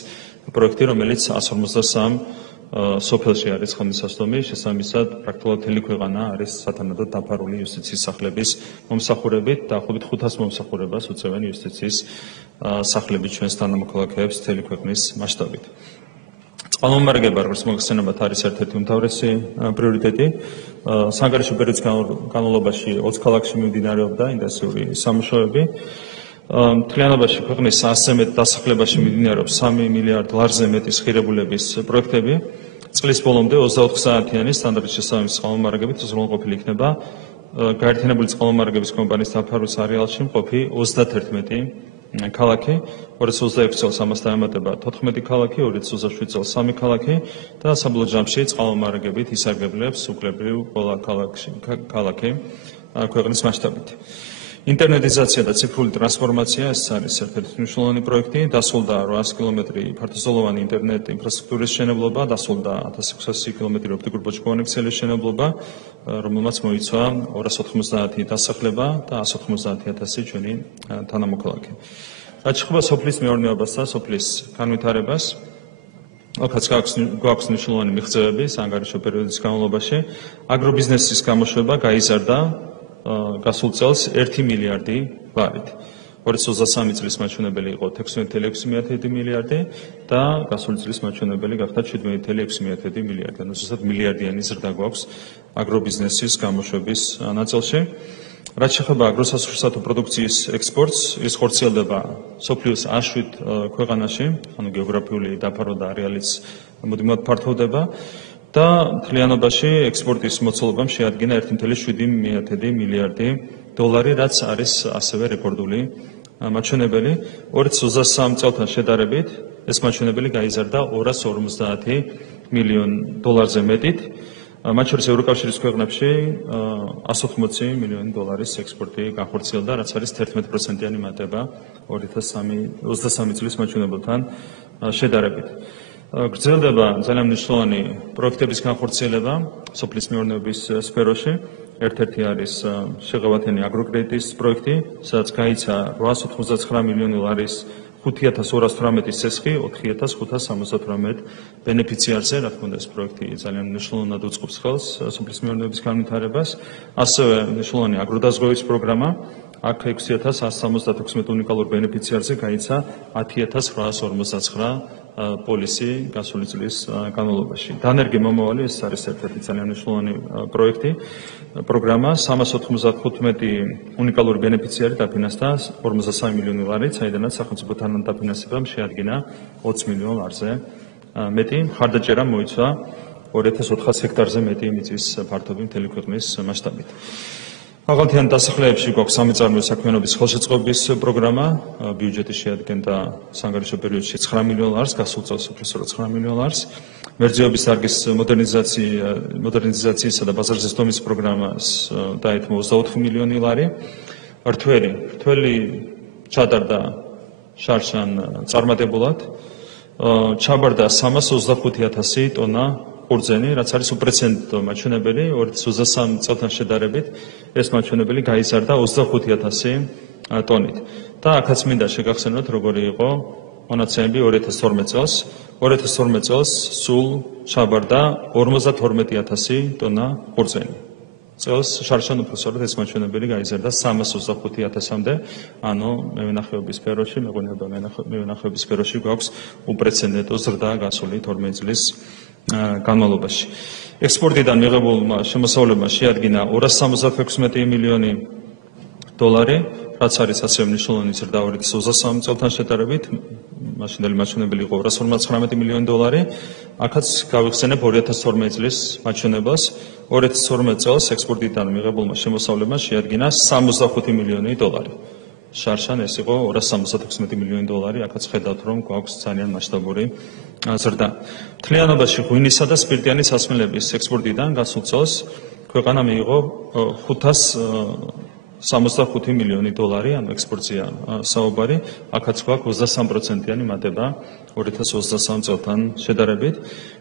პროექტი, რომელიც 153 სოფელში არის ხელმისაწვდომი. შესაბამისად, პრაქტიკულად მთელი ქვეყანა არის სათანადოდ დაფარული იუსტიციის სახლების მომსახურებით. დაახლოებით 500 მომსახურებას უწევენ იუსტიციის სახლები ჩვენს თანამოქალაქეებს მთელი ქვეყნის მასშტაბით. წყალმომარაგება, როგორც მოგხსენებათ, არის ერთ-ერთი უმთავრესი პრიორიტეტი. საანგარიშო პერიოდის განმავლობაში 20 ქალაქში მიმდინარეობდა ინტენსიური სამუშაოები. მთლიანობაში ქვეყნის 100-ზე მეტ დასახლებაში მიმდინარეობს 3 მილიარდ ლარზე მეტის ღირებულების პროექტები. წლის ბოლომდე 24 საათიანი სტანდარტის შესაბამისი წყალმომარაგებით უზრუნველყოფილი იქნება გაერთიანებული წყალმომარაგების კომპანიის დაფარვის არეალში მყოფი 31 ქალაქი, 2026 წელს ამასთან ემატება 14 ქალაქი, 2027 წელს 3 ქალაქი და საბოლოო ჯამში წყალმომარაგებით ისარგებლებს უკლებრივ ყველა ქალაქი ქვეყნის მასშტაბით. ინტერნეტიზაცია და ციფრული ტრანსფორმაცია ეს არის ერთ-ერთი მნიშვნელოვანი პროექტი. დასრულდა 800 კილომეტრი ფართოსოლოვანი ინტერნეტ ინფრასტრუქტურის მშენებლობა, დასრულდა 1600 კილომეტრი ოპტიკური ბოჭკოვანი ქსელის მშენებლობა, რომელმაც მოიცვა 290 დასახლება და 190,000 ჩვენი თანამოქალაქე. რაც შეეხება სოფლის მეურნეობას და სოფლის განვითარებას, აქაც გვაქვს მნიშვნელოვანი მიღწევები საანგარიშო პერიოდის განმავლობაში. აგრობიზნესის გამოშვება გაიზარდა გასულ წელს 1 მილიარდი ლარით. 2023 წლის მაჩვენებელი იყო 16,6 მილიარდი და გასული წლის მაჩვენებელი გახდა 17,6 მილიარდი. ანუ ზუსტად მილიარდიანი ზრდა გვაქვს აგრობიზნესის გამოშვების ნაწილში. რაც შეეხება აგროსასურსათო პროდუქციის ექსპორტს, ის ხორციელდება სოფლიოს 107 ქვეყანაში, ანუ გეოგრაფიული დაფარვა და არეალიც მუდმივად ფართოვდება. და მთლიანობაში ექსპორტის მოცულობამ შეადგინა 1,7 მილიარდი დოლარი, რაც არის ასევე რეკორდული მაჩვენებელი. 2023 წელთან შედარებით ეს მაჩვენებელი გაიზარდა 250 მილიონ დოლარზე მეტით. მათ შორის ევროკავშირის ქვეყნებში 180 მილიონი დოლარის ექსპორტი განხორციელდა, რაც არის 11%-იანი მატება 2023 წლის მაჩვენებელთან შედარებით. გრძელდება ძალიან მნიშვნელოვანი პროექტების განხორციელება სოფლის მეურნეობის სფეროში. ერთ-ერთი არის შეღავათიანი აგროკრედიტის პროექტი, სადაც გაიცა 899 მილიონი ლარის 5218 სესხი 4578 ბენეფიციარზე. რა თქმა უნდა, ეს პროექტი ძალიან მნიშვნელოვნად უწყობს ხელს სოფლის მეურნეობის განვითარებას. ასევე მნიშვნელოვანი აგროდაზღვევის პროგრამა. აქ 6176 უნიკალურ ბენეფიციარზე გაიცა 10859 პოლისი გასული წლის განმავლობაში. დანერგი მომავალი ეს არის ერთ-ერთი ძალიან მნიშვნელოვანი პროექტი, პროგრამა 395 უნიკალური ბენეფიციარი დაფინანსდა 53 მილიონი ლარით, საიდანაც სახელმწიფო თანადაფინანსებამ შეადგინა 20 მილიონ ლარზე მეტი. მხარდაჭერა მოიცვა 2400 ჰექტარზე მეტი მიწის ფართობი მთელი ქვეყნის მასშტაბით. აღალთიან დასახლეებში გვაქვს სამეწარმეო საქმიანობის ხელშეწყობის პროგრამა, ბიუჯეტი შეადგენდა საანგარიშო პერიოდში 9 მილიონ ლარს, გასულ წელს უფრო 9 მილიონ ლარს. მებრძოლების დარგის მოდერნიზაციისა და ბაზარზე ზრდომის პროგრამას დაეთმო 24 მილიონი ლარი. რთველი ჩატარდა შარშან წარმატებულად, ჩაბარდა 325,000 ტონა ყურძენი, რაც არის უპრეცედენტო მაჩვენებელი. 2023 წელთან შედარებით ეს მაჩვენებელი გაიზარდა 25,000 ტონით. და აქაც მინდა შეგახსენოთ, როგორი იყო მონაცემები 2012 წელს. 2012 წელს სულ ჩაბარდა 52,000 ტონა ყურძენი. წელს შარშან უпроსორად ეს მაჩვენებელი გაიზარდა 325,000-მდე, ანუ მევენახეობის სფეროში, მევენახეობის სფეროში გვაქვს უპრეცედენტო ზრდა გასული 12 წლის განმავლობაში. ექსპორტიდან მიღებულმა შემოსავლებმა შეადგინა 276 მილიონი დოლარი, რაც არის ასევე მნიშვნელოვანი ზრდა 2023 წელთან შედარებით. მაშინდელი მაჩვენებელი იყო 259 მილიონი დოლარი. აქაც გავიხსენებ 2012 წლის მაჩვენებელს. 2012 წელს ექსპორტიდან მიღებულმა შემოსავლებმა შეადგინა 65 მილიონი დოლარი. შარშან ეს იყო 276 მილიონი დოლარი. აქაც ხედავთ, რომ გვაქვს ძალიან მასშტაბური ზრდა. მთლიანობაში ღვინისა და სპირტიანი სასმელების ექსპორტიდან გასულ წელს ქვეყანა მიიღო 565 მილიონი დოლარი, ანუ ექსპორტზეა საუბარი. აქაც გვაქვს 23%-იანი მატება 2023 წელთან შედარებით.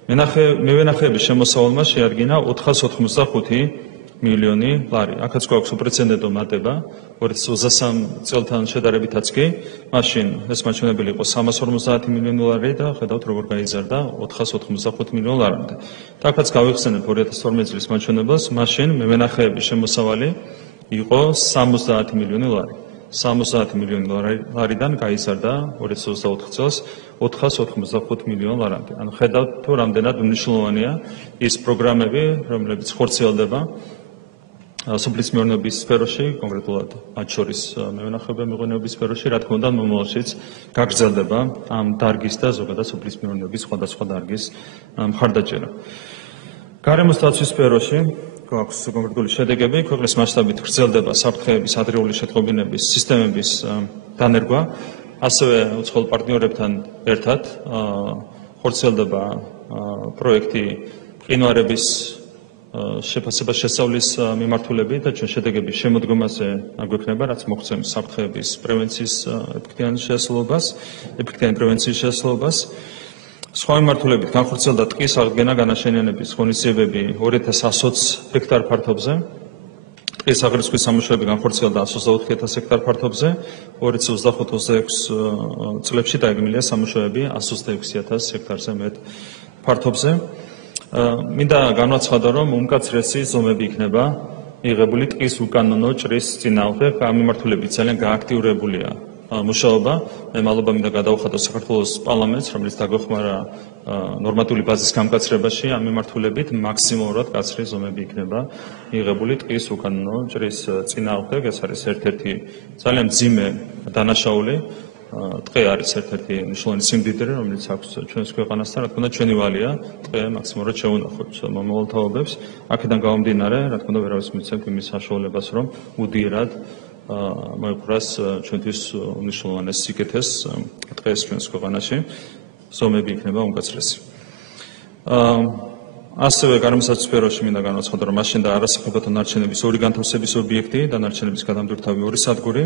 მევენახეების შემოსავალმა შეადგინა 485 მილიონი ლარი. აქაც გვაქვს უპრეცედენტო მატება 2023 წელთან შედარებითაც კი. მაშინ ეს მაჩვენებელი იყო 350 მილიონი ლარი და ხედავთ როგორ გაიზარდა 485 მილიონ ლარამდე. და აქაც გავიხსენებ 2012 წლის მაჩვენებელს. მაშინ მევენახეების შემოსავალი იყო 70 მილიონი ლარი. 70 მილიონი ლარიდან გაიზარდა 2024 წელს 485 მილიონ ლარამდე. ანუ ხედავთ თუ რამდენად მნიშვნელოვანია ის პროგრამები, რომლებიც ხორციელდება სოფლის მეურნეობის სფეროში, კონკრეტულად მათ შორის მევენახეობის სფეროში, რა თქმა უნდა, მომავალშიც გაგრძელდება ამ დარგის და ზოგადად სოფლის მეურნეობის სხვადასხვა დარგის მხარდაჭერა. გარემოს დაცვის სფეროში გვაქვს კონკრეტული შედეგები, ქვეყნის მასშტაბით გრძელდება საფრთხეების ადრეული შეტყობინების სისტემების დანერგვა. ასევე უცხოელ პარტნიორებთან ერთად ხორციელდება პროექტი მყინვარების შეფასება შესწავლის მიმართულებით და ჩვენ შედეგების შემოდგომაზე გვექნება, რაც მოგვცემს საფრთხეების პრევენციის ეფექტიანი პრევენციის შესაძლებლობას. სხვა მიმართულებით განხორციელდა ტყის აღდგენა-განაშენიანების ღონისძიებები 2120 ჰექტარ ფართობზე. ტყის აღრიცხვის სამუშაოები განხორციელდა 124,000 ჰექტარ ფართობზე, 2025-26 წლებში დაეგმილია სამუშაოები 126,000 ჰექტარზე მეტ ფართობზე. მინდა განვაცხადო, რომ უმკაცრესი ზომები იქნება მიღებული ტყის უკანონო ჭრის წინააღმდეგ, ამ მიმართულებით ძალიან გააქტიურებულია მუშაობა. მე მალობა მინდა გადავხადო საქართველოს პარლამენტს, რომელიც დაგვეხმარა ნორმატიული ბაზის გამკაცრებაში, ამ მიმართულებით მაქსიმალურად კაცრი ზომები იქნება მიღებული ტყის უკანონო ჭრის წინააღმდეგ. ეს არის ერთ-ერთი ძალიან მძიმე დანაშაული. ტყე არის ერთ-ერთი მნიშვნელოვანი სიმდიდრე, რომელიც აქვს ჩვენს ქვეყანასთან, რა თქმა უნდა, ჩვენი ვალია ტყე მაქსიმალურად შევუნახოთ მომავალ თაობებს. აქედან გამომდინარე, რა თქმა უნდა, ვერავის მიცემთ იმის საშუალებას, რომ უდიერად მოეპყრას ჩვენთვის უნიშნულოვანეს სიკეთეს ტყეს ჩვენს ქვეყანაში, ზომები იქნება უმკაცრესი. ასევე გარემოსაცვის სფეროში მინდა განვაცხადო, რომ მაშინ და არასახლებათა ნარჩენების ორი განთავსების ობიექტი და ნარჩენების გადამტვირთავი ორი სადგური,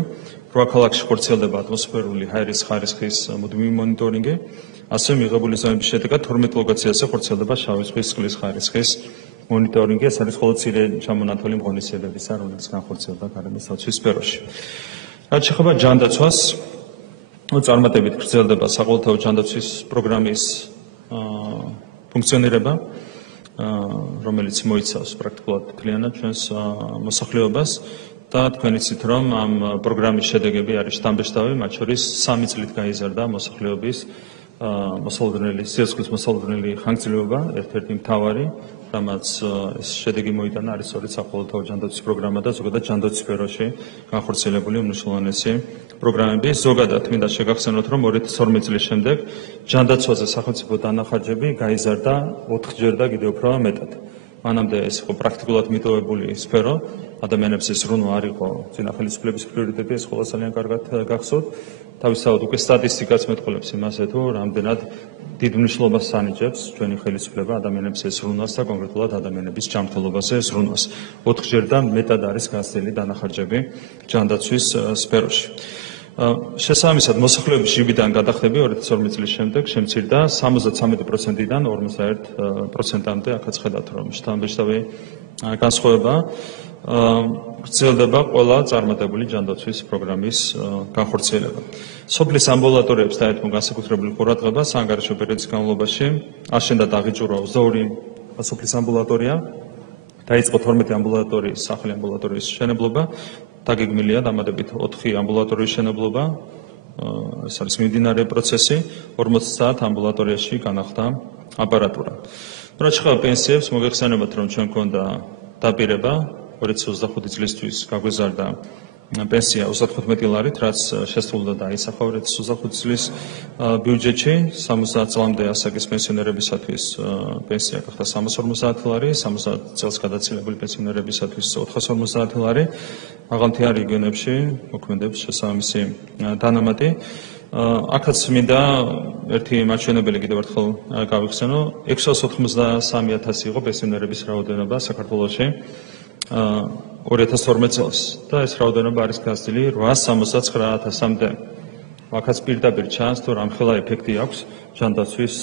8 ქალაქში ხორციელდება ატმოსფერული ჰაერის ხარისხის მუდმივი მონიტორინგი, ასევე მიღებული ზომების შედეგად 12 ლოკაციაზე ხორციელდება შავი ზღვის წყლის ხარისხის მონიტორინგი. ეს არის მხოლოდ მცირე ჩამონათვალი ღონისძიებებისა, რომელიც განხორციელდა გარემოსაცვის სფეროში. რაც შეეხება ჯანდაცვას, წარმატებით გრძელდება საყოველთაო ჯანდაცვის პროგრამის ფუნქციონირება, რომელიც მოიცავს პრაქტიკულად მთლიანად ჩვენს მოსახლეობას და თქვენ იცით, რომ ამ პროგრამის შედეგები არის შთამბეჭდავი, მათ შორის 3 წლით გაიზარდა მოსახლეობის სიცოცხლის მოსალოდნელი ხანგრძლივობა, ერთ-ერთი მთავარი, რამაც ეს შედეგი მოიტანა, არის სწორედ საყოველთაო ჯანდაცვის პროგრამა და ზოგადად ჯანდაცვის სფეროში განხორციელებული უმნიშვნელოვანესი პროგრამები. ზოგადად მინდა შეგახსენოთ, რომ 2012 წლის შემდეგ ჯანდაცვაზე სახელმწიფო დანახარჯები გაიზარდა 4-ჯერ და კიდევ უფრო მეტად. მანამდე ეს იყო პრაქტიკულად მიტოვებული სფერო, ადამიანებს ეს ზრუნვა არ იყო წინა ხელისუფლების პრიორიტეტი, ეს ყველა ძალიან კარგად გახსოვთ. თავისთავად უკვე სტატისტიკაც მეტყველებს იმაზე, თუ რამდენად დიდ მნიშვნელობას ანიჭებს ჩვენი ხელისუფლება ადამიანებს ეს ზრუნვას და კონკრეტულად ადამიანების ჯანმრთელობაზე ზრუნვას. 4-ჯერ და მეტად არის გაზრდილი დანახარჯები ჯანდაცვის სფეროში. შესაბამისად, მოსახლეობის ჟიბიდან გადახდები 2012 წლის შემდეგ შემცირდა 73%-დან 51%-მდე. აქაც ხედავთ, რომ შთამბეჭდავი განსხვავება გრძელდება ყველა წარმატებული ჯანდაცვის პროგრამის განხორციელება. სოფლის ამბულატორიებს დაეთმო განსაკუთრებული ყურადღება საანგარიშო პერიოდის განმავლობაში. აშენდა და აღიჭურვა 22 სოფლის ამბულატორია, დაიწყო 12 ამბულატორიის სახელი ამბულატორიის მშენებლობა, დაგეგმილია დამატებით 4 ამბულატორიის მშენებლობა. ეს არის მიმდინარე პროცესი, 50 ამბულატორიაში განახდა აპარატურა. რაც შეეხება პენსიებს, მოგეხსენებათ, რომ ჩვენ გვქონდა დაპირება 2025 წლისთვის გაგვეზარდა პენსია 35 ლარით, რაც შესრულდა და აისახა 2025 წლის ბიუჯეტში. 60 წლამდე ასაკის პენსიონერებისათვის პენსია გახდა 350 ლარი, 60 წელს გადაცილებული პენსიონერებისათვის 450 ლარი. მაღალმთიან რეგიონებში მოქმედებს შესაბამისი დანამატი. აქაც მინდა ერთი მაჩვენებელი კიდევ ერთხელ გავიხსენო, 693,000 იყო პენსიონერების რაოდენობა საქართველოში 2012 წელს და ეს რაოდენობა არის გაზრდილი 869,000-მდე. აქაც პირდაპირ ჩანს, თუ რამხელა ეფექტი აქვს ჯანდაცვის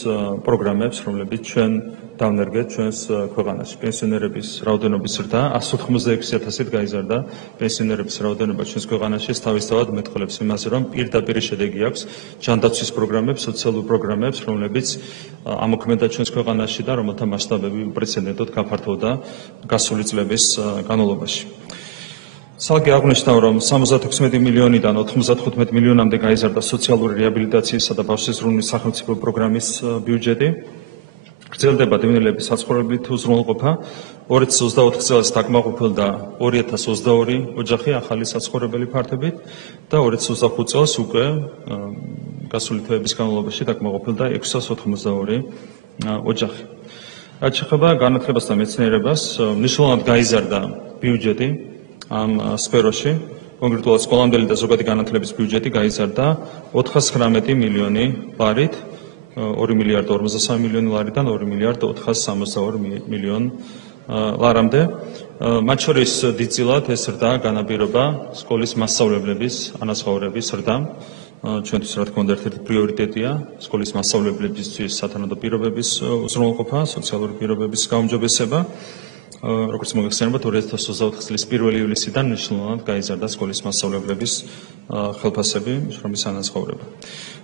პროგრამებს, რომლებიც ჩვენ დავნერგეთ ჩვენს ქვეყანაში. პენსიონერების რაოდენობის ზრდა 186,000-ით გაიზარდა პენსიონერების რაოდენობა ჩვენს ქვეყანაში. ეს თავისთავად მეტყველებს იმაზე, რომ პირდაპირ შედეგი აქვს ჯანდაცვის პროგრამებს, სოციალურ პროგრამებს, რომლებიც ამოქმედა ჩვენს ქვეყანაში და რომელთა მასშტაბები უპრეცედენტოდ გაფართოვდა გასული წლების განმავლობაში. Salgi აღნიშნავ, რომ 76 მილიონიდან 95 მილიონამდე გაიზარდა სოციალური რეაბილიტაციისა და ბავშვის ზრუნვის სახელმწიფო პროგრამის ბიუჯეტი. გრძელდება დევნილების საცხოვრებლით უზრუნველყოფა. 2024 წელს დაკმაყოფილდა 2022 ოჯახი ახალი საცხოვრებელი ფართობით და 2025 წელს უკვე გასული თვეების განმავლობაში დაკმაყოფილდა 682 ოჯახი. რაც შეეხება განათლებას და მეცნიერებას, მნიშვნელოვნად გაიზარდა ბიუჯეტი ამ სფეროში, კონკრეტულად სკოლამდელი და ზოგადი განათლების ბიუჯეტი გაიზარდა 419 მილიონი ლარით, 2 მილიარდ 53 მილიონი ლარიდან 2 მილიარდ 462 მილიონ ლარამდე. მათ შორის დიდწილად ეს ზრდა განაპირობა სკოლის მასწავლებლების ანაზღაურების ზრდამ. ჩვენთვის რა თქმა უნდა ერთ-ერთი პრიორიტეტია სკოლის მასწავლებლებისთვის სათანადო პირობების უზრუნველყოფა, სოციალური პირობების გაუმჯობესება. როგორც მოგეხსენებათ, 2024 წლის 1 ივლისიდან მნიშვნელოვნად გაიზარდა სკოლის მასწავლებლების ხელფასები, შრომის ანაზღაურება.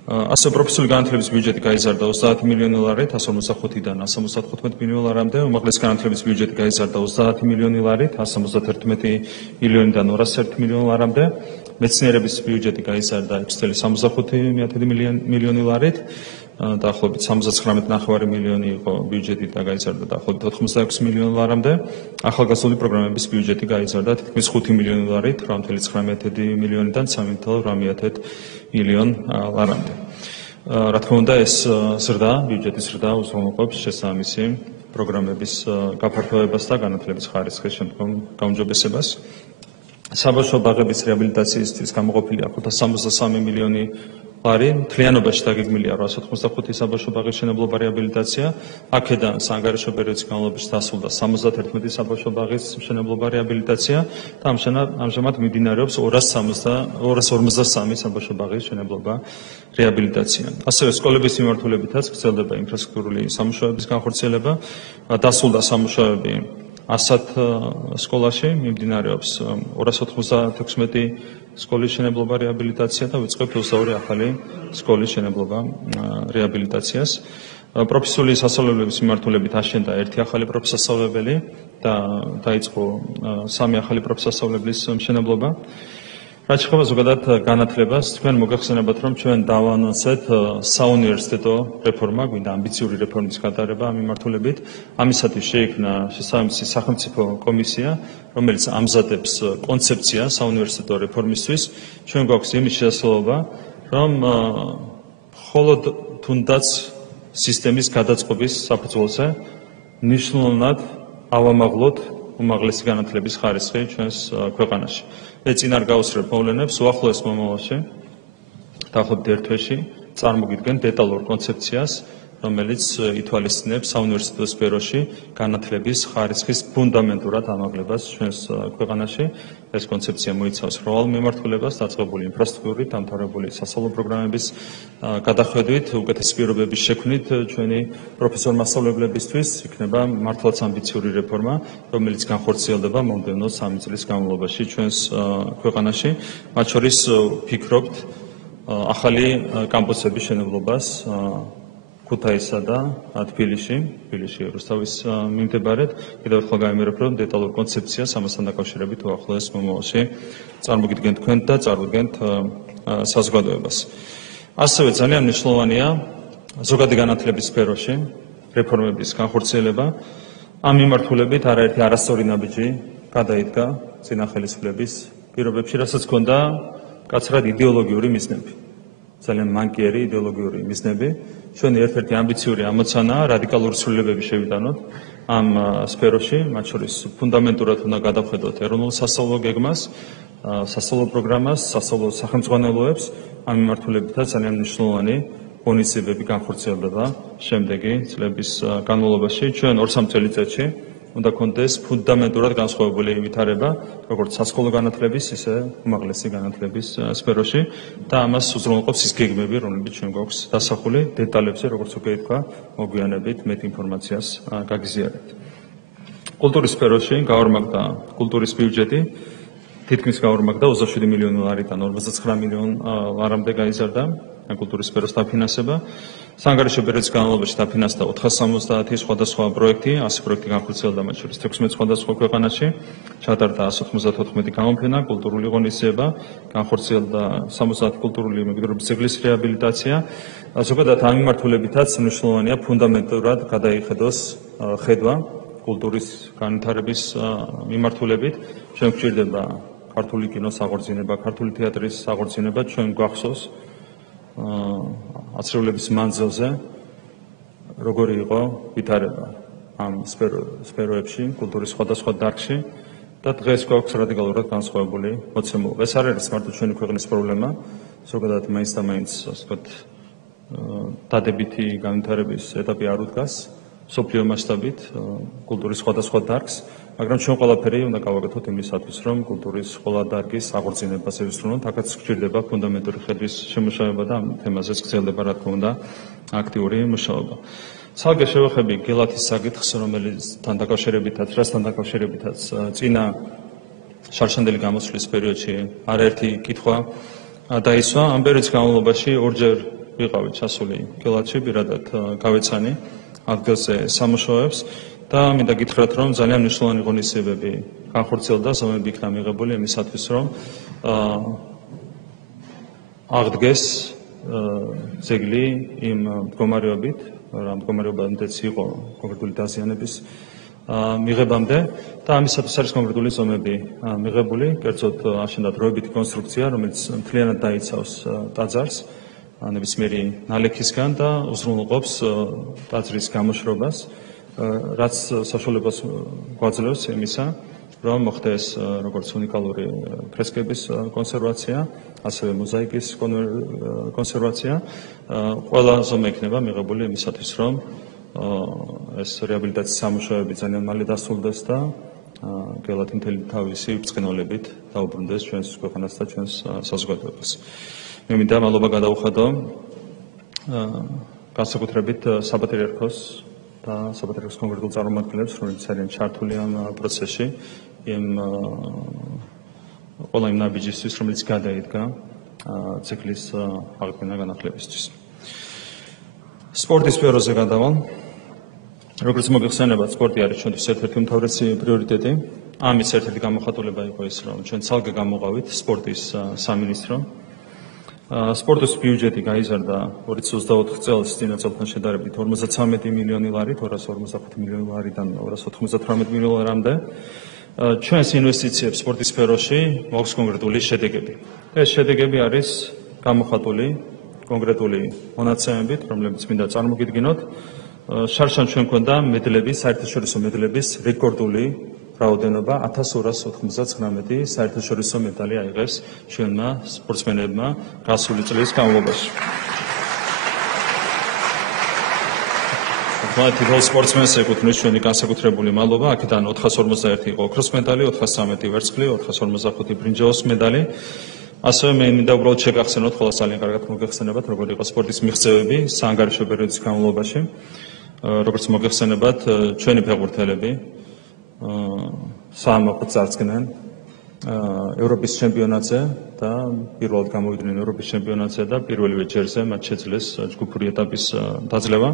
ასევე პროფესიული განათლების ბიუჯეტი გაიზარდა 30 მილიონი ლარით, 155-დან 175 მილიონ ლარამდე, უმაღლესი განათლების ბიუჯეტი გაიზარდა 30 მილიონი ლარით, 171 მილიონიდან 201 მილიონ ლარამდე. მეცნიერების ბიუჯეტი გაიზარდა 6,65 მილიონი ლარით, დაახლოებით 79,9 მილიონი იყო ბიუჯეტი და გაიზარდა დაახლოებით 86 მილიონ ლარამდე. ახალგაზრდული პროგრამების ბიუჯეტი გაიზარდა თითქმის 5 მილიონი ლარით, 8,19 მილიონიდან 3,8 მილიონ ლარამდე. რა თქმა უნდა, ეს ზრდა, ბიუჯეტის ზრდა უზრუნველყოფს შესაბამისი პროგრამების გაფართოებას და განათლების ხარისხის შემდგომ გაუმჯობესებას. საბავშვო ბაღების რეაბილიტაციისთვის გამოყოფილია 563 მილიონი ლარი, მთლიანობაში დაგეგმილია 885 საბავშვო ბაღის შენებლობა რეაბილიტაცია. აქედან საანგარიშო პერიოდის განმავლობაში დასრულდა 71 საბავშვო ბაღის შენებლობა რეაბილიტაცია და ამჟამად მიმდინარეობს 253 საბავშვო ბაღის შენებლობა რეაბილიტაცია. ასევე სკოლების მიმართულებითაც გრძელდება ინფრასტრუქტურული სამუშაოების განხორციელება. დასრულდა სამუშაოები 100 სკოლაში, მიმდინარეობს 296 სკოლის შენებლობა რეაბილიტაცია და ვიწყებთ 22 ახალი სკოლის შენებლობა რეაბილიტაციას. პროფესიული სასწავლებლების მიმართულებით აშენდა 1 ახალი პროფესიოსასწავლებელი და დაიწყო 3 ახალი პროფესიოსასწავლებლის მშენებლობა. რაც შეეხება ზოგადად განათლებას, თქვენ მოგეხსენებათ, რომ ჩვენ დავანონსეთ საუნივერსიტეტო რეფორმა, გვინდა ამბიციური რეფორმის გატარება ამ მიმართულებით. ამისათვის შეიქმნა შესაბამისი სახელმწიფო კომისია, რომელიც ამზადებს კონცეფცია საუნივერსიტეტო რეფორმისთვის. ჩვენ გვაქვს იმის შესაძლებლობა, რომ მხოლოდ თუნდაც სისტემის გადაწყობის საფუძველზე მნიშვნელოვნად ავამაღლოთ უმაღლესი განათლების ხარისხი ჩვენს ქვეყანაში. ეს წინარ გაუსწრებ მოვლენებს უახლოეს მომავალში, დაახლოებით ერთ თვეში წარმოგიდგენთ დეტალურ კონცეფციას, რომელიც ითვალისწინებს საუნივერსიტეტო სფეროში განათლების ხარისხის ფუნდამენტურად ამაღლებას ჩვენს ქვეყანაში. ეს კონცეფცია მოიცავს მრავალ მიმართულებას, დაწყებული ინფრასტრუქტურით, დამთავრებული სასწავლო პროგრამების გადახედვით, უკეთესი პირობების შექმნით ჩვენი პროფესორ-მასწავლებლებისთვის იქნება მართლაც ამბიციური რეფორმა, რომელიც განხორციელდება მომდევნო 3 წლის განმავლობაში ჩვენს ქვეყანაში. მათ შორის ვფიქრობთ ახალი კამპუსების შენებლობას ქუთაისსა და თბილისში ერუსთავის მიმდებარედ. კიდევ ერთხელ გამიმერებ, რომ დეტალურ კონცეფციას ამასთან დაკავშირებით უახლოეს მომავალში წარმოგიდგენთ თქვენ და წარუდგენთ საზოგადოებას. ასევე ძალიან მნიშვნელოვანია ზოგადი განათლების სფეროში რეფორმების განხორციელება. ამ მიმართულებით არაერთი არასწორი ნაბიჯი გადაიდგა წინა ხელისუფლების პირობებში, რასაც ჰქონდა კაცრად იდეოლოგიური მიზნები. ძალიან მანკიერი იდეოლოგიური მიზნები. ჩვენი ერთ-ერთი ამბიციური ამოცანაა რადიკალური ცვლილებები შევიტანოთ ამ სფეროში, მათ შორის ფუნდამენტურად უნდა გადავხედოთ ეროვნულ სასწავლო გეგმას, სასწავლო პროგრამას, სასწავლო სახელმძღვანელოებს. ამ მიმართულებითაც ძალიან მნიშვნელოვანი ღონისძიებები განხორციელდება შემდეგი წლების განმავლობაში. ჩვენ 2-3 წელიწადში უნდა კონდეს ფუნდამენტურად განსხვავებული ვითარება, როგორც სასკოლო განათლების, ისე უმაღლესი განათლების სფეროში და ამას უზრუნველყოფს ის გეგმები, რომლებიც ჩვენ გვაქვს დასახული დეტალებზე, როგორც უკვე ითქვა, მოგვიანებით მეტ ინფორმაციას გაგიზიარებთ. კულტურის სფეროში გაორმაგდა კულტურის ბიუჯეტი, თითქმის გაორმაგდა 27 მილიონი ლარიდან 59 მილიონ ლარამდე გაიზარდა კულტურის სფეროს დაფინანსება. საანგარიშო პერიოდის განმავლობაში დაფინანსდა 470 სხვადასხვა პროექტი, 100 პროექტი განხორციელდა, მათ შორის 16 სხვადასხვა ქვეყანაში, ჩატარდა 194 გამოფენა, კულტურული ღონისძიება, განხორციელდა 70 კულტურული მემკვიდრეობის ძეგლის რეაბილიტაცია. ზოგადად ამ მიმართულებითაც მნიშვნელოვანია ფუნდამენტურად გადაიხედოს ხედვა კულტურის განვითარების მიმართულებით. ჩვენ გვჭირდება ქართული კინოს აღორძინება, ქართული თეატრის აღორძინება, ჩვენ გვახსოვს აცრევლების მანძილზე როგორი იყო ვითარება ამ სფეროებში, კულტურის სხვადასხვა დარგში და დღეს გვაქვს რადიკალურად განსხვავებული მოცემულობა. ეს არ არის მარტო ჩვენი ქვეყნის პრობლემა, ზოგადად მაინც და მაინც, ასე ვთქვათ, დადებითი განვითარების ეტაპი არ უდგას მსოფლიო მასშტაბით კულტურის სხვადასხვა დარგს, მაგრამ ჩვენ ყველაფერი უნდა გავაკეთოთ იმისათვის, რომ კულტურის ყველა დარგის აღორძინებას ევისწრუნოთ. აქაც გვჭირდება ფუნდამენტური ხედვის შემუშავება და ამ თემაზეც გრძელდება, რა თქმა უნდა, აქტიური მუშაობა. Ცალკე შევეხები გელათის საკითხს, რომელთან დაკავშირებითაც წინა შარშანდელი გამოსვლის პერიოდში არაერთი კითხვა დაისვა. ამ პერიოდის განმავლობაში ორჯერ ვიყავით ჩასული გელათში, პირადად გავეცანი ადგილზე სამუშაოებს და მინდა გითხრათ, რომ ძალიან მნიშვნელოვანი ღონისძიებები განხორციელდა, ზომები იქნა მიღებული იმისათვის, რომ აღდგეს ძეგლი იმ მდგომარეობით, რა მდგომარეობამდეც იყო კონკრეტული დაზიანების მიღებამდე და ამისათვის არის კონკრეტული ზომები მიღებული, კერძოდ აშენდა დროებითი კონსტრუქცია, რომელიც მთლიანად დაიცავს ტაძარს ნებისმიერი ნალექისგან და უზრუნველყოფს ტაძრის გამოშრობას, რაც საშუალებას გვაძლევს იმისა, რომ მოხდეს როგორც უნიკალური ფრესკების კონსერვაცია, ასევე მოზაიკის კონსერვაცია. ყველა ზომა იქნება მიღებული იმისათვის, რომ ეს რეაბილიტაციის სამუშაოები ძალიან მალე დასრულდეს და გელათი მთელი თავისი ბრწყინვალებით დაუბრუნდეს ჩვენს ქვეყანას და ჩვენს საზოგადოებას. მე მინდა მადლობა გადავუხადო განსაკუთრებით საპატრიარქოს და საპატრიარქოს კონკრეტულ წარმომადგენლებს, რომლებიც არიან ჩართული ამ პროცესში, ყველა იმ ნაბიჯისთვის, რომელიც გადაიდგა ძეგლის აღდგენა განახლებისთვის. სპორტის სფეროზე გადავალ. როგორც მოგეხსენებათ, სპორტი არის ჩვენთვის ერთ-ერთი უმთავრესი პრიორიტეტი. ამის ერთ-ერთი გამოხატულება იყო ის, რომ ჩვენ ცალკე გამოყავით სპორტის სამინისტრო. სპორტის ბიუჯეტი გაიზარდა 2024 წელს წინა წელთან შედარებით 53 მილიონი ლარით, 255 მილიონი ლარიდან 298 მილიონი ლარამდე. ჩვენს ინვესტიციებს სპორტის სფეროში მოაქვს კონკრეტული შედეგები. ეს შედეგები არის გამოხატული კონკრეტული მონაცემებით, რომლებიც მინდა წარმოგიდგინოთ. შარშან ჩვენ გვქონდა მედლების, საერთაშორისო მედლების რეკორდული რაოდენობა 1299 საერთაშორისო მედალი აიღეს ჩვენმა სპორტსმენებმა გასული წლის განმავლობაში. თითოეულ სპორტსმენს ეკუთვნის ჩვენი განსაკუთრებული მადლობა. აქედან 451 იყო ოქროს მედალი, 413 ვერცხლი, 455 ბრინჯაოს მედალი. ასევე მე მინდა უბრალოდ შეგახსენოთ, ხოლმე ძალიან კარგად მოგეხსენებათ, როგორ იყო სპორტის მიღწევები საანგარიშო პერიოდის განმავლობაში. როგორც მოგეხსენებათ, ჩვენი ფეხბურთელები საამაყოდ წარსდგნენ ევროპის ჩემპიონატზე და პირველად გამოვიდნენ ევროპის ჩემპიონატზე და პირველივე ჯერზე მათ შეძლეს ჯგუფური ეტაპის დაძლევა.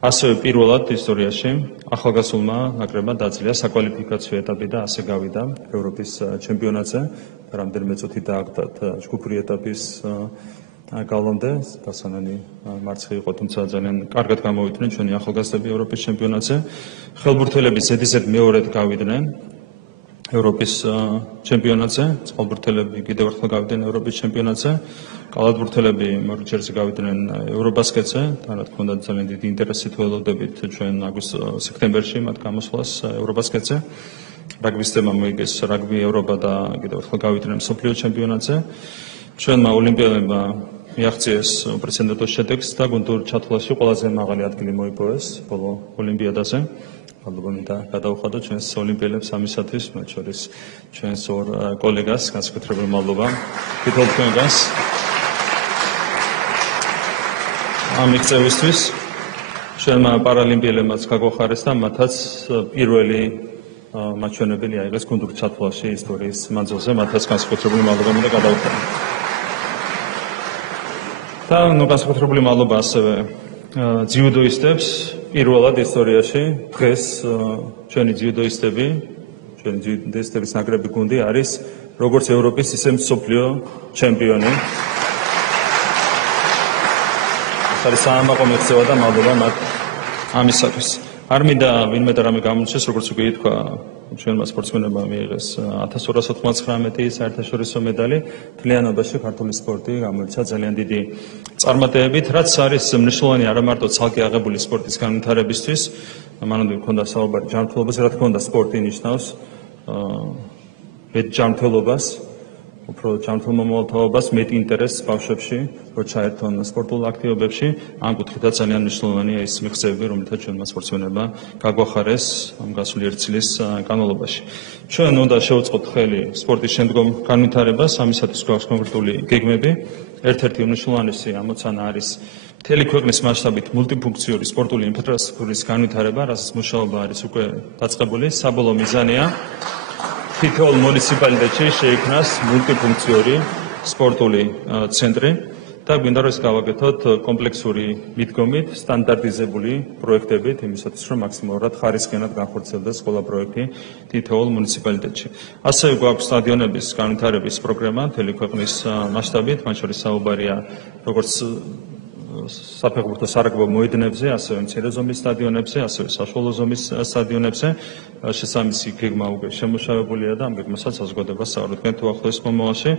ასევე პირველად ისტორიაში ახალგაზრდულმა ნაკრებმა დაძლია საკვალიფიკაციო ეტაპი და ასე გავიდა ევროპის ჩემპიონატზე. რამდენიმე წუთი დააგდათ ჯგუფური ეტაპის გავლამდე, დასანანი მარცხი იყო, თუმცა ძალიან კარგად გამოვიდნენ ჩვენი ახალგაზრდები ევროპის ჩემპიონატზე. ხელბურთელები ზედიზედ მეორედ გავიდნენ ევროპის ჩემპიონატზე, წყალბურთელები კიდევ ერთხელ გავიდნენ ევროპის ჩემპიონატზე, კალათბურთელები მორიჯერზე გავიდნენ ევრობასკეტზე და რა თქმა უნდა ძალიან დიდი ინტერესით ველოდებით ჩვენ სექტემბერში მათ გამოსვლას ევრობასკეტზე. რაგბის თემა მოიგეს რაგბი ევროპა და კიდევ ერთხელ გავიდნენ მსოფლიო ჩემპიონატზე. ჩვენმა ოლიმპიელებმა მიაღწიეს უპრეცედენტო შედეგს და გუნდურ ჩათვლაში ყველაზე მაღალი ადგილი მოიპოვეს ბოლო ოლიმპიადაზე. მადლობა მინდა გადავუხადო ჩვენს ოლიმპიელებს ამისათვის, მათ შორის ჩვენს ორ კოლეგას, განსაკუთრებული მადლობა თითოეულ თქვენგანს ამ მიღწევისთვის. ჩვენმა პარალიმპიელებმაც გაგვახარეს და მათაც პირველი მაჩვენებელი აიღეს გუნდურ ჩათვლაში ისტორიის მანძილზე, მათაც განსაკუთრებული მადლობა მინდა გადავუხადო. და განსაკუთრებული მადლობა ასევე ძიუდოისტებს. პირველად ისტორიაში დღეს ჩვენი ძიუდოისტების ნაკრები გუნდი არის როგორც ევროპის, ისე მსოფლიო ჩემპიონი. ეს არის საამაყო მიღწევა და მადლობა მათ ამისათვის. არ მინდა ვინმე და რამე გამოჩნდეს, როგორც უკვე ითქვა, ჩვენმა სპორტსმენებმა მიიღეს 1299 საერთაშორისო მედალი. მთლიანობაში ქართული სპორტი გამოიცა ძალიან დიდი წარმატებით, რაც არის მნიშვნელოვანი არა მარტო ცალკე აღებული სპორტის განვითარებისთვის, მანამდე მქონდა საუბარი ჯანმრთელობაზე, რა თქმა უნდა სპორტი ნიშნავს მეტ ჯანმრთელობას, უფრო ჯანმრთელ მომავალთაობას, მეტ ინტერესს ბავშვებში, რომ ჩაერთონ სპორტულ აქტივობებში. ამ კუთხითაც ძალიან მნიშვნელოვანია ის მიღწევები, რომელთაც ჩვენმა სპორტსმენებმა გაგვახარეს ამ გასული 1 წლის განმავლობაში. ჩვენ უნდა შევუწყოთ ხელი სპორტის შემდგომ განვითარებას, ამისათვის გვაქვს კონკრეტული გეგმები. ერთ-ერთი უმნიშვნელოვანესი ამოცანა არის მთელი ქვეყნის მასშტაბით მულტიფუნქციური სპორტული ინფრასტრუქტურის განვითარება, რასაც მუშაობა არის უკვე დაწყებული. საბოლოო მიზანია თითოეულ მუნიციპალიტეტში შეიქმნას მულტიფუნქციური სპორტული ცენტრი და გვინდა რომ ეს გავაკეთოთ კომპლექსური მიდგომით, სტანდარტიზებული პროექტებით, იმისათვის რომ მაქსიმალურად ხარისხიანად განხორციელდეს ყველა პროექტი თითოეულ მუნიციპალიტეტში. ასევე გვაქვს სტადიონების განვითარების პროგრამა მთელი ქვეყნის მასშტაბით, მათ შორის საუბარია როგორც საფეხბურთო სარაგბო მოედნებზე, ასევე მცირე ზომის სტადიონებზე, ასევე საშუალო ზომის სტადიონებზე. შესაბამისი გეგმა უკვე შემუშავებულია და ამ გეგმასაც საზოგადოებას წავიდგენთ უახლოეს მომავალში,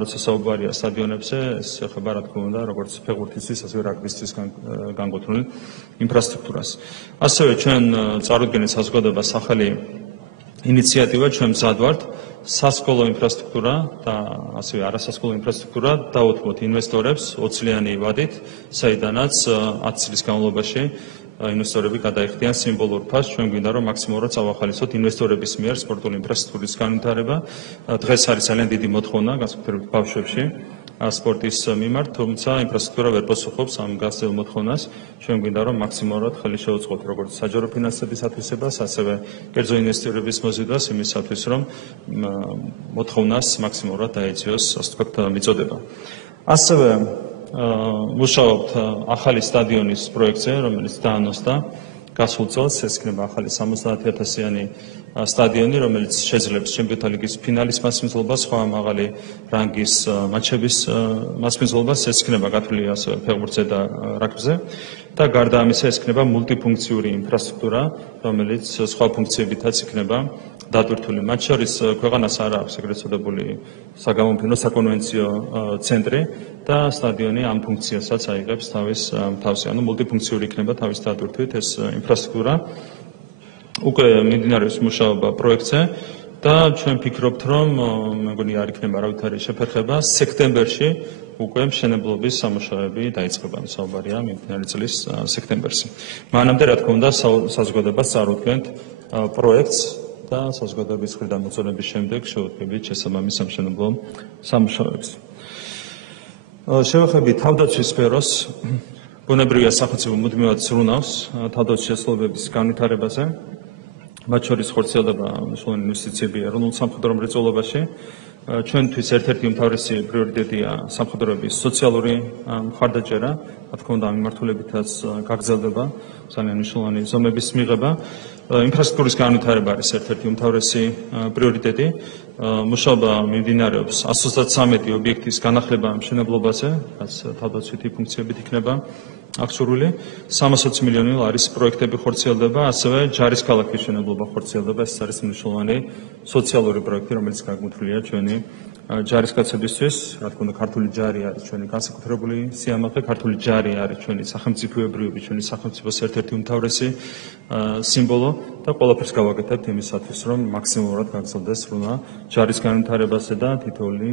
როცა საუბარია სტადიონებზე, ეს ეხება რა თქმა უნდა როგორც ფეხბურთისთვის, ასევე რაგბისთვის განკუთვნილ ინფრასტრუქტურას. ასევე ჩვენ წავიდგენთ საზოგადოებას ახალი ინიციატივა, ჩვენ მზად ვართ სასკოლო ინფრასტრუქტურა და ასევე არასასკოლო ინფრასტრუქტურა დაუთმოთ ინვესტორებს 20-ლიანი ვადით, საიდანაც 10 წლის განმავლობაში ინვესტორები გადაიხდიან სიმბოლურ ფასს. ჩვენ გვინდა რომ მაქსიმალურად წავახალისოთ ინვესტორების მიერ სპორტული ინფრასტრუქტურის განვითარება. დღეს არის ძალიან დიდი მოთხოვნა განსაკუთრებით ბავშვებში სპორტის მიმართ, თუმცა ინფრასტრუქტურა ვერ პასუხობს ამ გასწევ მოთხოვნას. ჩვენ გვინდა რომ მაქსიმალურად ხელი შევუწყოთ როგორც საჯარო ფინანსების ათვისებას, ასევე კერძო ინვესტორების მოზიდვას იმისათვის, რომ მოთხოვნას მაქსიმალურად დაეციოს, ასე ვთქვათ, მიწოდება. ასევე მუშაობთ ახალი სტადიონის პროექტზე, რომელიც დაანონსდა გასულ წელს. ეს იქნება ახალი 70,000-იანი სტადიონი, რომელიც შეძლებს ჩემპიონთა ლიგის ფინალის მასპინძლობას, სხვა მაღალი რანგის მატჩების მასპინძლობას. ეს იქნება გათვლილი ასევე ფეხბურთზე და რაგბიზე. და გარდა ამისა, ეს იქნება მულტიფუნქციური ინფრასტრუქტურა, რომელიც სხვა ფუნქციებითაც იქნება დატვირთული. მათ შორის ქვეყანას არ აქვს ეგრეთ წოდებული საგამოფენო საკონვენციო ცენტრი და სტადიონი ამ ფუნქციასაც აიღებს თავის, ანუ მულტიფუნქციური იქნება თავის დატვირთვით ეს ინფრასტრუქტურა. უკვე მიმდინარეობს მუშაობა პროექტზე და ჩვენ ფიქრობთ, რომ მეგონი არ იქნება არავითარი შეფერხება, სექტემბერში უკვე მშენებლობის სამუშაოები დაიწყება, საუბარია მიმდინარე წლის სექტემბერში. მანამდე, რა თქმა უნდა, საზოგადოებას წარუდგენთ პროექტს და საზოგადოების მხრიდან მოწონების შემდეგ შევუდგებით შესაბამის სამშენებლო სამუშაოებს. შევეხებით თავდაცვის სფეროს, ბუნებრივია სახელმწიფო მუდმივად ზრუნავს თავდაცვის შესაძლებლობების განვითარებაზე. მათ შორის ხორციელდება მნიშვნელოვანი ინვესტიციები ეროვნულ სამხედრო მრეწველობაში. ჩვენთვის ერთ-ერთი უმთავრესი პრიორიტეტია სამხედროების სოციალური მხარდაჭერა, რა თქმა უნდა, ამ მიმართულებითაც გაგრძელდება ძალიან მნიშვნელოვანი ზომების მიღება. ინფრასტრუქტურის განვითარება არის ერთ-ერთი უმთავრესი პრიორიტეტი. მუშაობა მიმდინარეობს 133 ობიექტის განახლება მშენებლობაზე, რაც თავდაცვითი ფუნქციებით იქნება აღჭურვილი. 320 მილიონი ლარის პროექტები ხორციელდება, ასევე ჯარის ქალაქის მშენებლობა ხორციელდება. ეს არის მნიშვნელოვანი სოციალური პროექტი, რომელიც გაგმართულია ჩვენი ჯარისკაცებისთვის. რა თქმა უნდა, ქართული ჯარი არის ჩვენი განსაკუთრებული სიამაყე, ქართული ჯარი არის ჩვენი სახელმწიფოებრიობის, ჩვენი სახელმწიფოს ერთ-ერთი უმთავრესი სიმბოლო და ყველაფერს გავაკეთებთ იმისათვის, რომ მაქსიმალურად გაგრძელდეს სრუნა ჯარის განვითარებაზე და თითოეული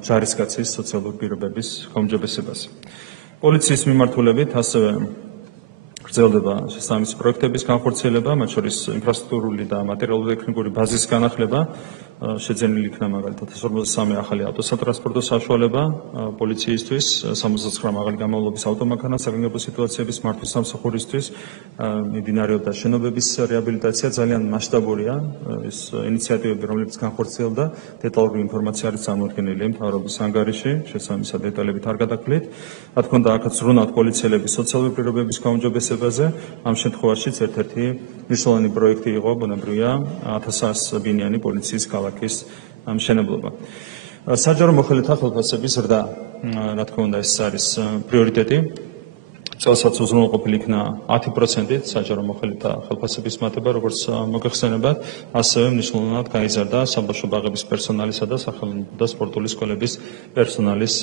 ჯარისკაცის სოციალური პირობების გაუმჯობესებაზე. პოლიციის მიმართულებით ასევე გრძელდება შესაბამისი პროექტების განხორციელება, მათ შორის ინფრასტრუქტურული და მატერიალურ-ტექნიკური ბაზის განახლება. შეძენილი იქნა მაგალითად 153 ახალი ავტოსატრანსპორტო საშუალება პოლიციისთვის, 69 მაღალი გამავლობის ავტომანქანა საგანგებო სიტუაციების მართვის სამსახურისთვის. მიმდინარეობდა შენობების რეაბილიტაცია, ძალიან მასშტაბურია ეს ინიციატივები, რომლებიც განხორციელდა. დეტალური ინფორმაცია არის წარმოდგენილი მთავრობის ანგარიში, შესაბამისად დეტალებით არ გადაგვლიათ. რა თქმა უნდა, აქაც ზრუნავთ პოლიციელების სოციალური პირობების გაუმჯობესებაზე. ამ შემთხვევაშიც ერთ-ერთი მნიშვნელოვანი პროექტი იყო, ბუნებრივია, 1100 ბინიანი პოლიციის ქალაქის მშენებლობა. საჯარო მოხელეთა ხელფასების ზრდა, რა თქმა უნდა, ეს არის პრიორიტეტი. წელსაც უზრუნველყოფილი იქნა 10%-ით საჯარო მოხელეთა ხელფასების მატება, როგორც მოგეხსენებათ, ასევე მნიშვნელოვნად გაიზარდა საბავშვო ბაღების პერსონალისა და სახელმწიფო და სპორტული სკოლების პერსონალის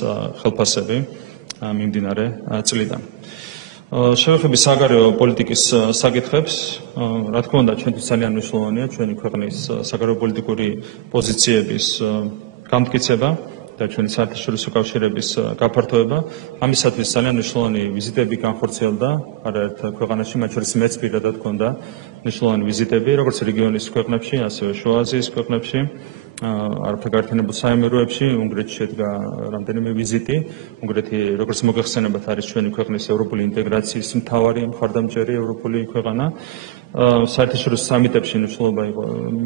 ხელფასები მიმდინარე წლიდან. შევეხები საგარეო პოლიტიკის საკითხებს, რა თქმა უნდა, ჩვენთვის ძალიან მნიშვნელოვანია ჩვენი ქვეყნის საგარეო პოლიტიკური პოზიციების გამტკიცება და ჩვენი საერთაშორისო კავშირების გაფართოება. ამისათვის ძალიან მნიშვნელოვანი ვიზიტები განხორციელდა არაერთ ქვეყანაში, მათ შორის მეც პირადად გქონდა მნიშვნელოვანი ვიზიტები, როგორც რეგიონის ქვეყნებში, ასევე შუა აზიის ქვეყნებში. არაფრაგაერთიანებულ საამიროებში, უნგრეთში შედგა რამდენიმე ვიზიტი. უნგრეთი, როგორც მოგეხსენებათ, არის ჩვენი ქვეყნის ევროპული ინტეგრაციის მთავარი მხარდამჭერი ევროპული ქვეყანა. საერთაშორისო სამიტებში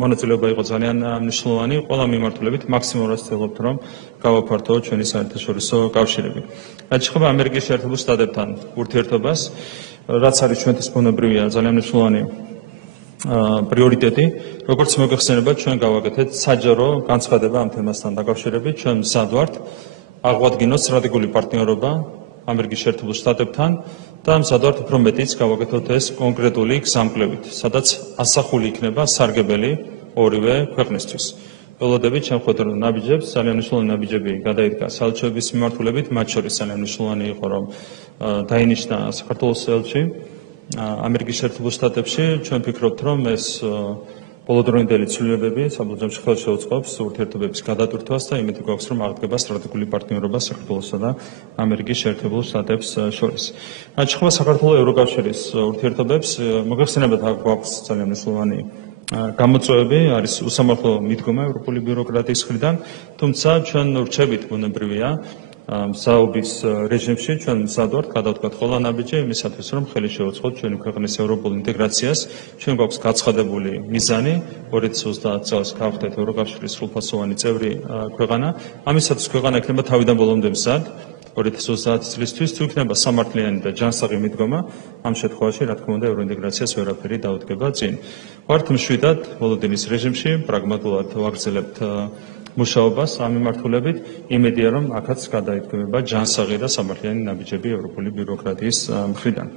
მონაწილეობა იყო ძალიან მნიშვნელოვანი. ყველა მიმართულებით მაქსიმალურად ვცდილობთ, რომ გავაფართოვოთ ჩვენი საერთაშორისო კავშირები. რაც შეეხება ამერიკის შეერთებულ შტატებთან ურთიერთობას, რაც არის ჩვენთვის ბუნებრივია ძალიან მნიშვნელოვანი პრიორიტეტი, როგორც მოგეხსენებათ, ჩვენ გავაკეთეთ საჯარო განცხადება ამ თემასთან დაკავშირებით, ჩვენ მზად ვართ აღვადგინოთ სტრატეგიული პარტნიორობა ამერიკის შეერთებულ შტატებთან და მზად ვართ უფრო მეტიც გავაკეთოთ ეს კონკრეტული გზამკვლევით, სადაც ასახული იქნება სარგებელი ორივე ქვეყნისთვის. ველოდებით შემოხვედრ ნაბიჯებს, ძალიან მნიშვნელოვანი ნაბიჯები გადაიდგა საელჩოების მიმართულებით, მათ შორის ძალიან მნიშვნელოვანი იყო, რომ დაინიშნა საქართველოს ელჩი ამერიკის შეერთებულ შტატებში. ჩვენ ვფიქრობთ, რომ ეს ბოლოდროინდელი ცვლილებები საბოლოოში ხელს შეუწყობს ურთიერთობების გადატვირთვას და იმედი გვაქვს, რომ აღდგება სტრატეგიული პარტნიორობა საქართველოსა და ამერიკის შეერთებულ შტატებს შორის. რაც შეეხება საქართველოს ევროკავშირის ურთიერთობებს, მოგეხსენებათ, აქ გვაქვს ძალიან მნიშვნელოვანი გამოწვევები, არის უსამართლო მიდგომა ევროპული ბიუროკრატიის მხრიდან, თუმცა ჩვენ ვრჩებით ბუნებრივია საუბრის რეჟიმში ჩვენ მზად ვართ გადავდგათ ყველა ნაბიჯი იმისათვის, რომ ხელი შეუწყოთ ჩვენი ქვეყნის ევროპულ ინტეგრაციას. ჩვენ გვაქვს გაცხადებული მიზანი 2030 წელს გავხდეთ ევროკავშირის სრულფასოვანი წევრი ქვეყანა. ამისათვის ქვეყანა იქნება თავიდან ბოლომდე მზად 2030 წლისთვის, თუ იქნება სამართლიანი და ჯანსაღი მიდგომა, ამ შემთხვევაში, რა თქმა უნდა, ევროინტეგრაციას ვერაფერი დაუდგება წინ. ვართ მშვიდად ბოლოდინის რეჟიმში, პრაგმატულად ვაგრძელებთ მუშაობას ამ მიმართულებით, იმედია, რომ აქაც გადაიდგება ჯანსაღი და სამართლიანი ნაბიჯები ევროპული ბიუროკრატიის მხრიდან.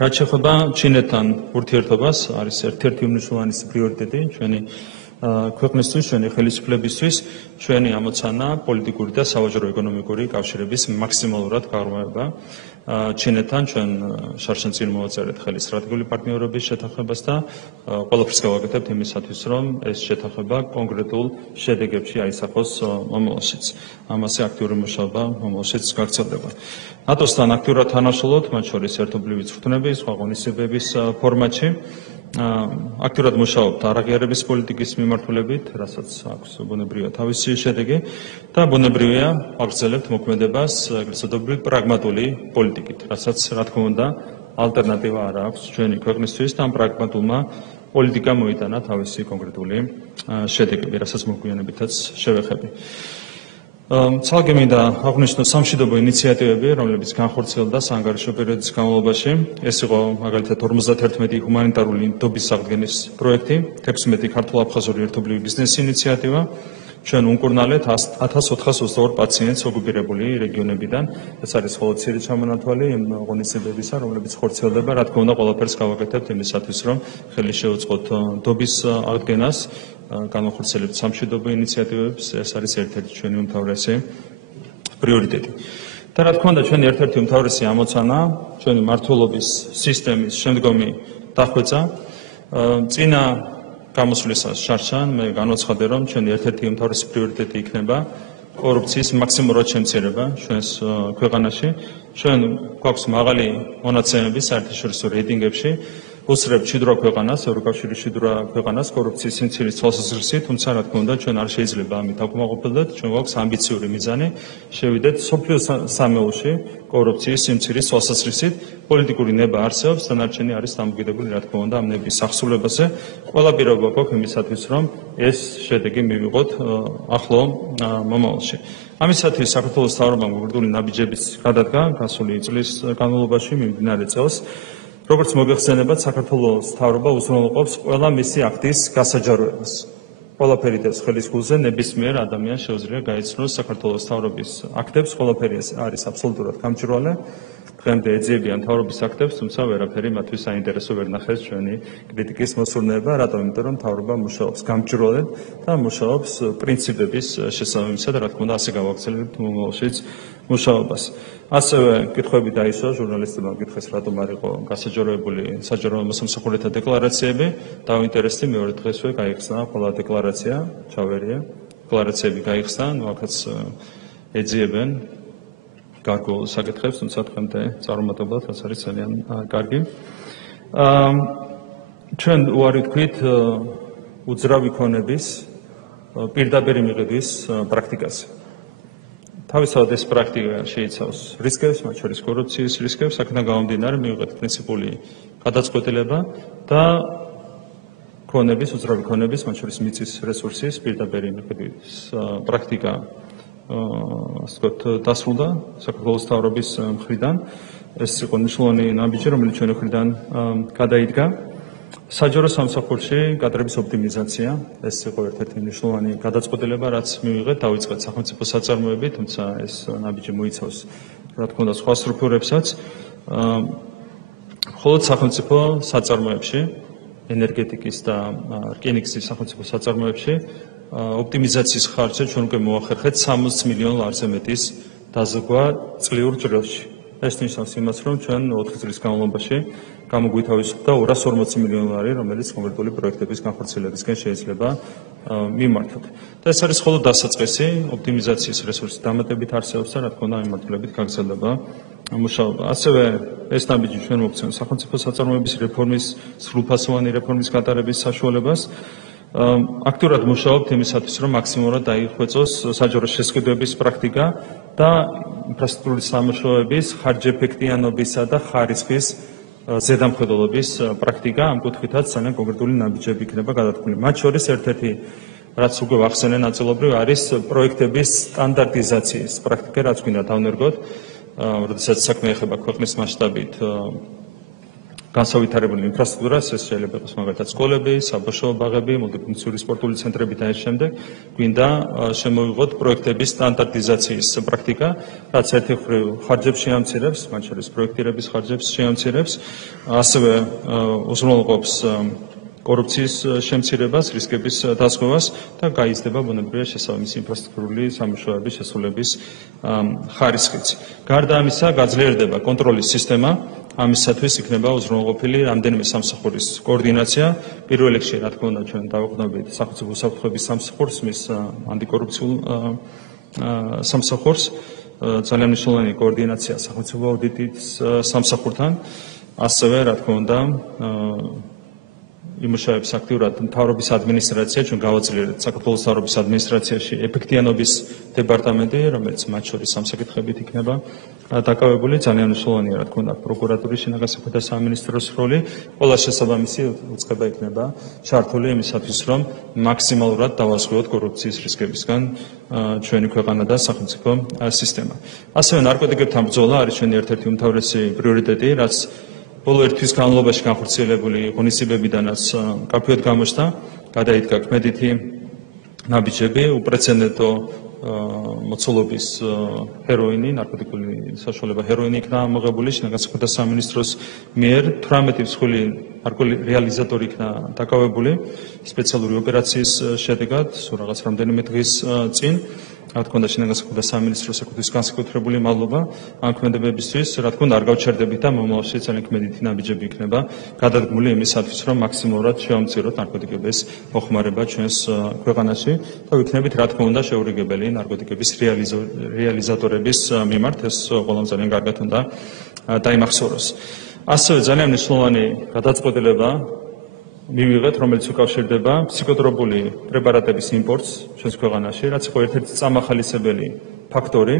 რაც შეეხება ჩინეთთან ურთიერთობას, არის ერთ-ერთი უმნიშვნელოვანესი პრიორიტეტი ჩვენი ქვეყნისთვის, ჩვენი ხელისუფლებისთვის, ჩვენი ამოცანა პოლიტიკური და სავაჭრო ეკონომიკური კავშირების მაქსიმალურად გაღრმავება ჩინეთთან. ჩვენ შარშან წინ მოვაწერეთ ხელი სტრატეგიული პარტნიორობის შეთანხმებას და ყველაფერს გავაკეთებთ იმისათვის, რომ ეს შეთანხმება კონკრეტულ შედეგებში აისახოს მომავალშიც. ამაზე აქტიური მუშაობა მომავალშიც გაგრძელდება. ნატოსთან აქტიურად თანამშრომლობთ, მათ შორის ერთობლივი წვრთნების, სხვა ღონისძიებების ფორმატში. აქტიურად მუშაობთ არაღიარების პოლიტიკის მიმართულებით, რასაც აქვს ბუნებრივია თავისი შედეგი და ბუნებრივია აგრძელებთ მოქმედებას ეგრეთ წოდებული პრაგმატული პოლიტიკით, რასაც რა თქმა უნდა ალტერნატივა არ აქვს ჩვენი ქვეყნისთვის და ამ პრაგმატულმა პოლიტიკამ მოიტანა თავისი კონკრეტული შედეგები, რასაც მოგვიანებითაც შევეხები. ცალკე მინდა აღვნიშნო სამშვიდობო ინიციატივები, რომლებიც განხორციელდა საანგარიშო პერიოდის განმავლობაში. ეს იყო მაგალითად 51 ჰუმანიტარული ნდობის აღდგენის პროექტი, 16 ქართულ-აფხაზური ერთობლივი ბიზნესის ინიციატივა. ჩვენ უნკურნალეთ 1422 პაციენტს ოკუპირებული რეგიონებიდან. ეს არის მხოლოდ მცირე ჩამონათვალი იმ ღონისძიებებისა, რომლებიც ხორციელდება. რა თქმა უნდა, ყველაფერს გავაკეთებთ იმისათვის, რომ ხელი შეუწყოთ ნდობის აღდგენას. განახორციელებთ სამშვიდობო ინიციატივებს, ეს არის ერთ-ერთი ჩვენი უმთავრესი პრიორიტეტი. და რა თქმა უნდა, ჩვენი ერთ-ერთი უმთავრესი ამოცანა, ჩვენი მმართველობის სისტემის შემდგომი დახვეწა. წინა გამოსვლისას შარშან მე განვაცხადე, რომ ჩვენი ერთ-ერთი უმთავრესი პრიორიტეტი იქნება კორუფციის მაქსიმალურად შემცირება ჩვენს ქვეყანაში. ჩვენ გვაქვს მაღალი მონაცემები საერთაშორისო რეიტინგებში. უსწრებთ მშვიდრა ქვეყანას, ევროკავშირის მშვიდრა ქვეყანას კორუფციის სიმცირის თვალსაზრისით, თუმცა რა თქმა უნდა, ჩვენ არ შეიძლება ამით აკმაყოფილდეთ, ჩვენ გვაქვს ამბიციური მიზანი, შევიდეთ სოფლიო სამეულში კორუფციის სიმცირის თვალსაზრისით. პოლიტიკური ნება არსებობს, დანარჩენი არის დამოკიდებული, რა თქმა უნდა, ამ ნების აღსრულებაზე. ყველა პირობა გვაქვს იმისათვის, რომ ეს შედეგი მივიღოთ ახლო მომავალში. ამისათვის საქართველოს მთავრობამ კონკრეტული ნაბიჯების გადადგა გასული წლის განმავლობაში მიმდინარე წელს. როგორც მოგეხსენებათ, საქართველოს მთავრობა უზრუნველყოფს ყველა მისი აქტის გასაჯაროებას. ყველაფერი დევს ხელის გულზე, ნებისმიერ ადამიანს შეუძლია გაიცნოს საქართველოს მთავრობის აქტებს, ყველაფერი არის აბსოლუტურად გამჭვირვალე. დღემდე ეძიებიან მთავრობის აქტებს, თუმცა ვერაფერი მათთვის საინტერესო ვერ ნახეს ჩვენი კრიტიკის მოსურნეება, რატომ? იმიტომ რომ მთავრობა მუშაობს გამჭვირვალედ და მუშაობს პრინციპების შესაბამისად, რა თქმა უნდა, ასე გავაგრძელებთ მომავალშიც მუშაობას. ასევე კითხვები დაისვა ჟურნალისტებმა კითხეს, რატომ არ იყო გასაჯაროებული საჯარო მოსამსახურეთა დეკლარაციები. დავინტერესდი, მეორე დღესვე გაიხსნა ყველა დეკლარაცია, ჩავერია. დეკლარაციები გაიხსნა, აქაც ეძიებენ გარკვეულ საკითხებს, თუმცა დღემდე წარუმატებლად რაც არის ძალიან კარგი. ჩვენ უარი ვთქვით უძრავი ქონების პირდაპირ მიღების პრაქტიკაზე. თავისთავად ეს პრაქტიკა შეიცავს რისკებს, მათ შორის კორუფციის რისკებს, აქედან გამომდინარე მივიღეთ პრინციპული გადაწყვეტილება და ქონების, უძრავი ქონების, მათ შორის მიწის რესურსის პირდაპირ მიღების პრაქტიკა ასე ვთქვათ, დასრულდა საქართველოს მთავრობის მხრიდან. ეს იყო მნიშვნელოვანი ნაბიჯი, რომელიც ჩვენი მხრიდან გადაიდგა. საჯარო სამსახურში კადრების ოპტიმიზაცია, ეს იყო ერთ-ერთი მნიშვნელოვანი გადაწყვეტილება, რაც მივიღეთ, დავიწყეთ სახელმწიფო საწარმოები, თუმცა ეს ნაბიჯი მოიცავს, რა თქმა უნდა, სხვა სტრუქტურებსაც. მხოლოდ სახელმწიფო საწარმოებში, ენერგეტიკის და რკინიგზის სახელმწიფო საწარმოებში ოპტიმიზაციის ხარჯზე ჩვენ უკვე მოახერხეთ 60 მილიონ ლარზე მეტის დაზოგვა წლიურ ჭრილში. ეს ნიშნავს იმას, რომ ჩვენ 4 წლის განმავლობაში გამოგვითავისუფლდა 240 მილიონი ლარი, რომელიც კონკრეტული პროექტების განხორციელებისკენ შეიძლება მიმართოთ. და ეს არის მხოლოდ დასაწყისი, ოპტიმიზაციის რესურსის დამატებით არსებობს და რა თქმა უნდა, მიმართულებით გაგრძელდება მუშაობა. ასევე ეს ნაბიჯი ჩვენ მოგცემს სახელმწიფო საწარმოების რეფორმის, სრულფასოვანი რეფორმის გატარების საშუალებას. აქტიურად მუშაობთ იმისათვის, რომ მაქსიმალურად დაიხვეწოს საჯარო შესყიდვების პრაქტიკა და ინფრასტრუქტურის სამუშაოების ხარჯეფექტიანობისა და ხარისხის ზედამხედველობის პრაქტიკა. ამ კუთხითაც ძალიან კონკრეტული ნაბიჯები იქნება გადადგმული. მათ შორის ერთ-ერთი, რაც უკვე ვახსენე ნაწილობრივ, არის პროექტების სტანდარტიზაციის პრაქტიკა, რაც გვინდა დავნერგოთ, როდესაც საქმე ეხება ქვეყნის მასშტაბით განსავითარებული ინფრასტრუქტურას, ეს შეიძლება იყოს მაგალითად სკოლები, საბავშვო ბაღები, მულტიფუნქციური სპორტული ცენტრები და ეს შემდეგ, გვინდა შემოვიღოთ პროექტების სტანდარტიზაციის პრაქტიკა, რაც ერთი მხრივ ხარჯებს შეამცირებს, მათ შორის პროექტირების ხარჯებს შეამცირებს, ასევე უზრუნველყოფს კორუფციის შემცირებას, რისკების დაზღვევას და გაიზრდება ბუნებრივია შესაბამისი ინფრასტრუქტურული სამუშაოების შესრულების ხარისხიც. გარდა ამისა, გაძლიერდება კონტროლის სისტემა. ამისათვის იქნება უზრუნველყოფილი რამდენიმე სამსახურის კოორდინაცია. პირველ რიგში, რა თქმა უნდა, ჩვენ დავუყნობით სახელმწიფო უსაფრთხოების სამსახურს, მის ანტიკორუფციულ სამსახურს, ძალიან მნიშვნელოვანი კოორდინაცია სახელმწიფო აუდიტის სამსახურთან. ასევე, რა თქმა უნდა, იმუშავებს აქტიურად მთავრობის ადმინისტრაცია, ჩვენ გავაძლიერეთ საქართველოს მთავრობის ადმინისტრაციაში ეფექტიანობის დეპარტამენტი, რომელიც მათ შორის სამსაკითხებით იქნება დაკავებული. ძალიან მნიშვნელოვანია, რა თქმა უნდა, პროკურატურის, შინაგან საქმეთა სამინისტროს როლი. ყველა შესაბამისი უწყება იქნება ჩართული იმისათვის, რომ მაქსიმალურად დავასრულოთ კორუფციის რისკებისგან ჩვენი ქვეყანა და სახელმწიფო სისტემა. ასევე ნარკოტიკებთან ბრძოლა არის ჩვენი ერთ-ერთი უმთავრესი პრიორიტეტი, რაც ბოლო ერთ თვის განმავლობაში განხორციელებული ღონისძიებებიდანაც კაფეოდ გამოჩნდა, გადაიდგა ქმედითი ნაბიჯები, უპრეცედენტო მოცულობის ჰეროინი, ნარკოტიკული საშუალება ჰეროინი იქნა ამოღებული შინაგან საქმეთა სამინისტროს მიერ, 18 მსხვილი ნარკოტიკული რეალიზატორი იქნა დაკავებული სპეციალური ოპერაციის შედეგად, სულ რაღაც რამდენიმე დღის წინ. რა თქმა უნდა, შინაგან საქმეთა სამინისტროს ეკუთვნის განსაკუთრებული მადლობა ამ ქმედებებისთვის. რა თქმა უნდა, არ გავჩერდებით და მომავალში ძალიან ქმედითი ნაბიჯები იქნება გადადგმული იმისათვის, რომ მაქსიმალურად შევამციროთ ნარკოტიკების მოხმარება ჩვენს ქვეყანაში და ვიქნებით, რა თქმა უნდა, შეურიგებელი ნარკოტიკების რეალიზატორების მიმართ. ეს ყველამ ძალიან კარგად უნდა დაიმახსოვროს. ასევე ძალიან მნიშვნელოვანი გადაწყვეტილება მივიღეთ, რომელიც უკავშირდება ფსიქოტროპული პრეპარატების იმპორტს ჩვენს ქვეყანაში, რაც იყო ერთ-ერთი წამახალისებელი ფაქტორი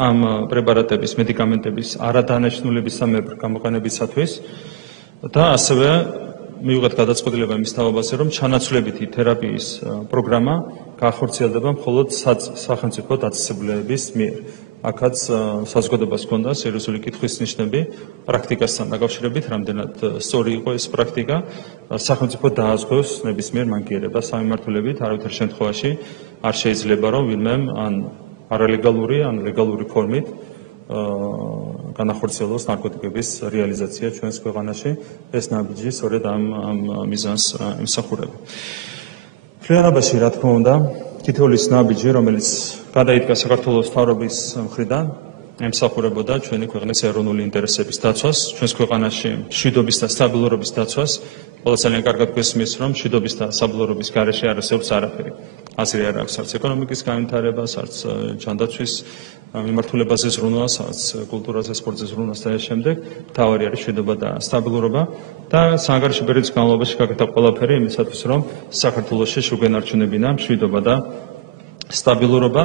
ამ პრეპარატების, მედიკამენტების არადანაშნულებისამებრ გამოყენებისათვის და ასევე მივიღეთ გადაწყვეტილება იმის თავაზე, რომ ჩანაცვლებითი თერაპიის პროგრამა განხორციელდება მხოლოდ სახელმწიფო დაწესებულებების მიერ. აქაც საზოგადოებას ჰქონდა სერიოზული კითხვის ნიშნები პრაქტიკასთან დაკავშირებით, რამდენად სწორი იყო ეს პრაქტიკა. სახელმწიფო დააზღვევს ნებისმიერ მანკიერებას სამმართველობით, არავითარ შემთხვევაში არ შეიძლება, რომ ვინმე ან არალეგალური, ან ლეგალური ფორმით განახორციელოს ნარკოტიკების რეალიზაცია ჩვენს ქვეყანაში. ეს ნაბიჯი სწორედ ამ მიზანს ემსახურება. მთლიანობაში, რა თქმა უნდა, თითოეული ის ნაბიჯი, რომელიც გადაიდგა საქართველოს მთავრობის მხრიდან, ემსახურებოდა ჩვენი ქვეყნის ეროვნული ინტერესების დაცვას, ჩვენს ქვეყანაში მშვიდობის და სტაბილურობის დაცვას. ყველა ძალიან კარგად გვესმის, რომ მშვიდობის და სტაბილურობის გარეშე არ არსებობს არაფერი. აზრი არ აქვს არც ეკონომიკის განვითარებას, არც ჯანდაცვის მიმართულებაზე ზრუნვას, არც კულტურაზე, სპორტზე ზრუნვას და ამ შემდეგ. მთავარი არის მშვიდობა და სტაბილურობა და საანგარიშო პერიოდის განმავლობაში გაკეთა ყველაფერი იმისათვის, რომ საქართველოში შეგვენარჩუნებინა მშვიდობა და სტაბილურობა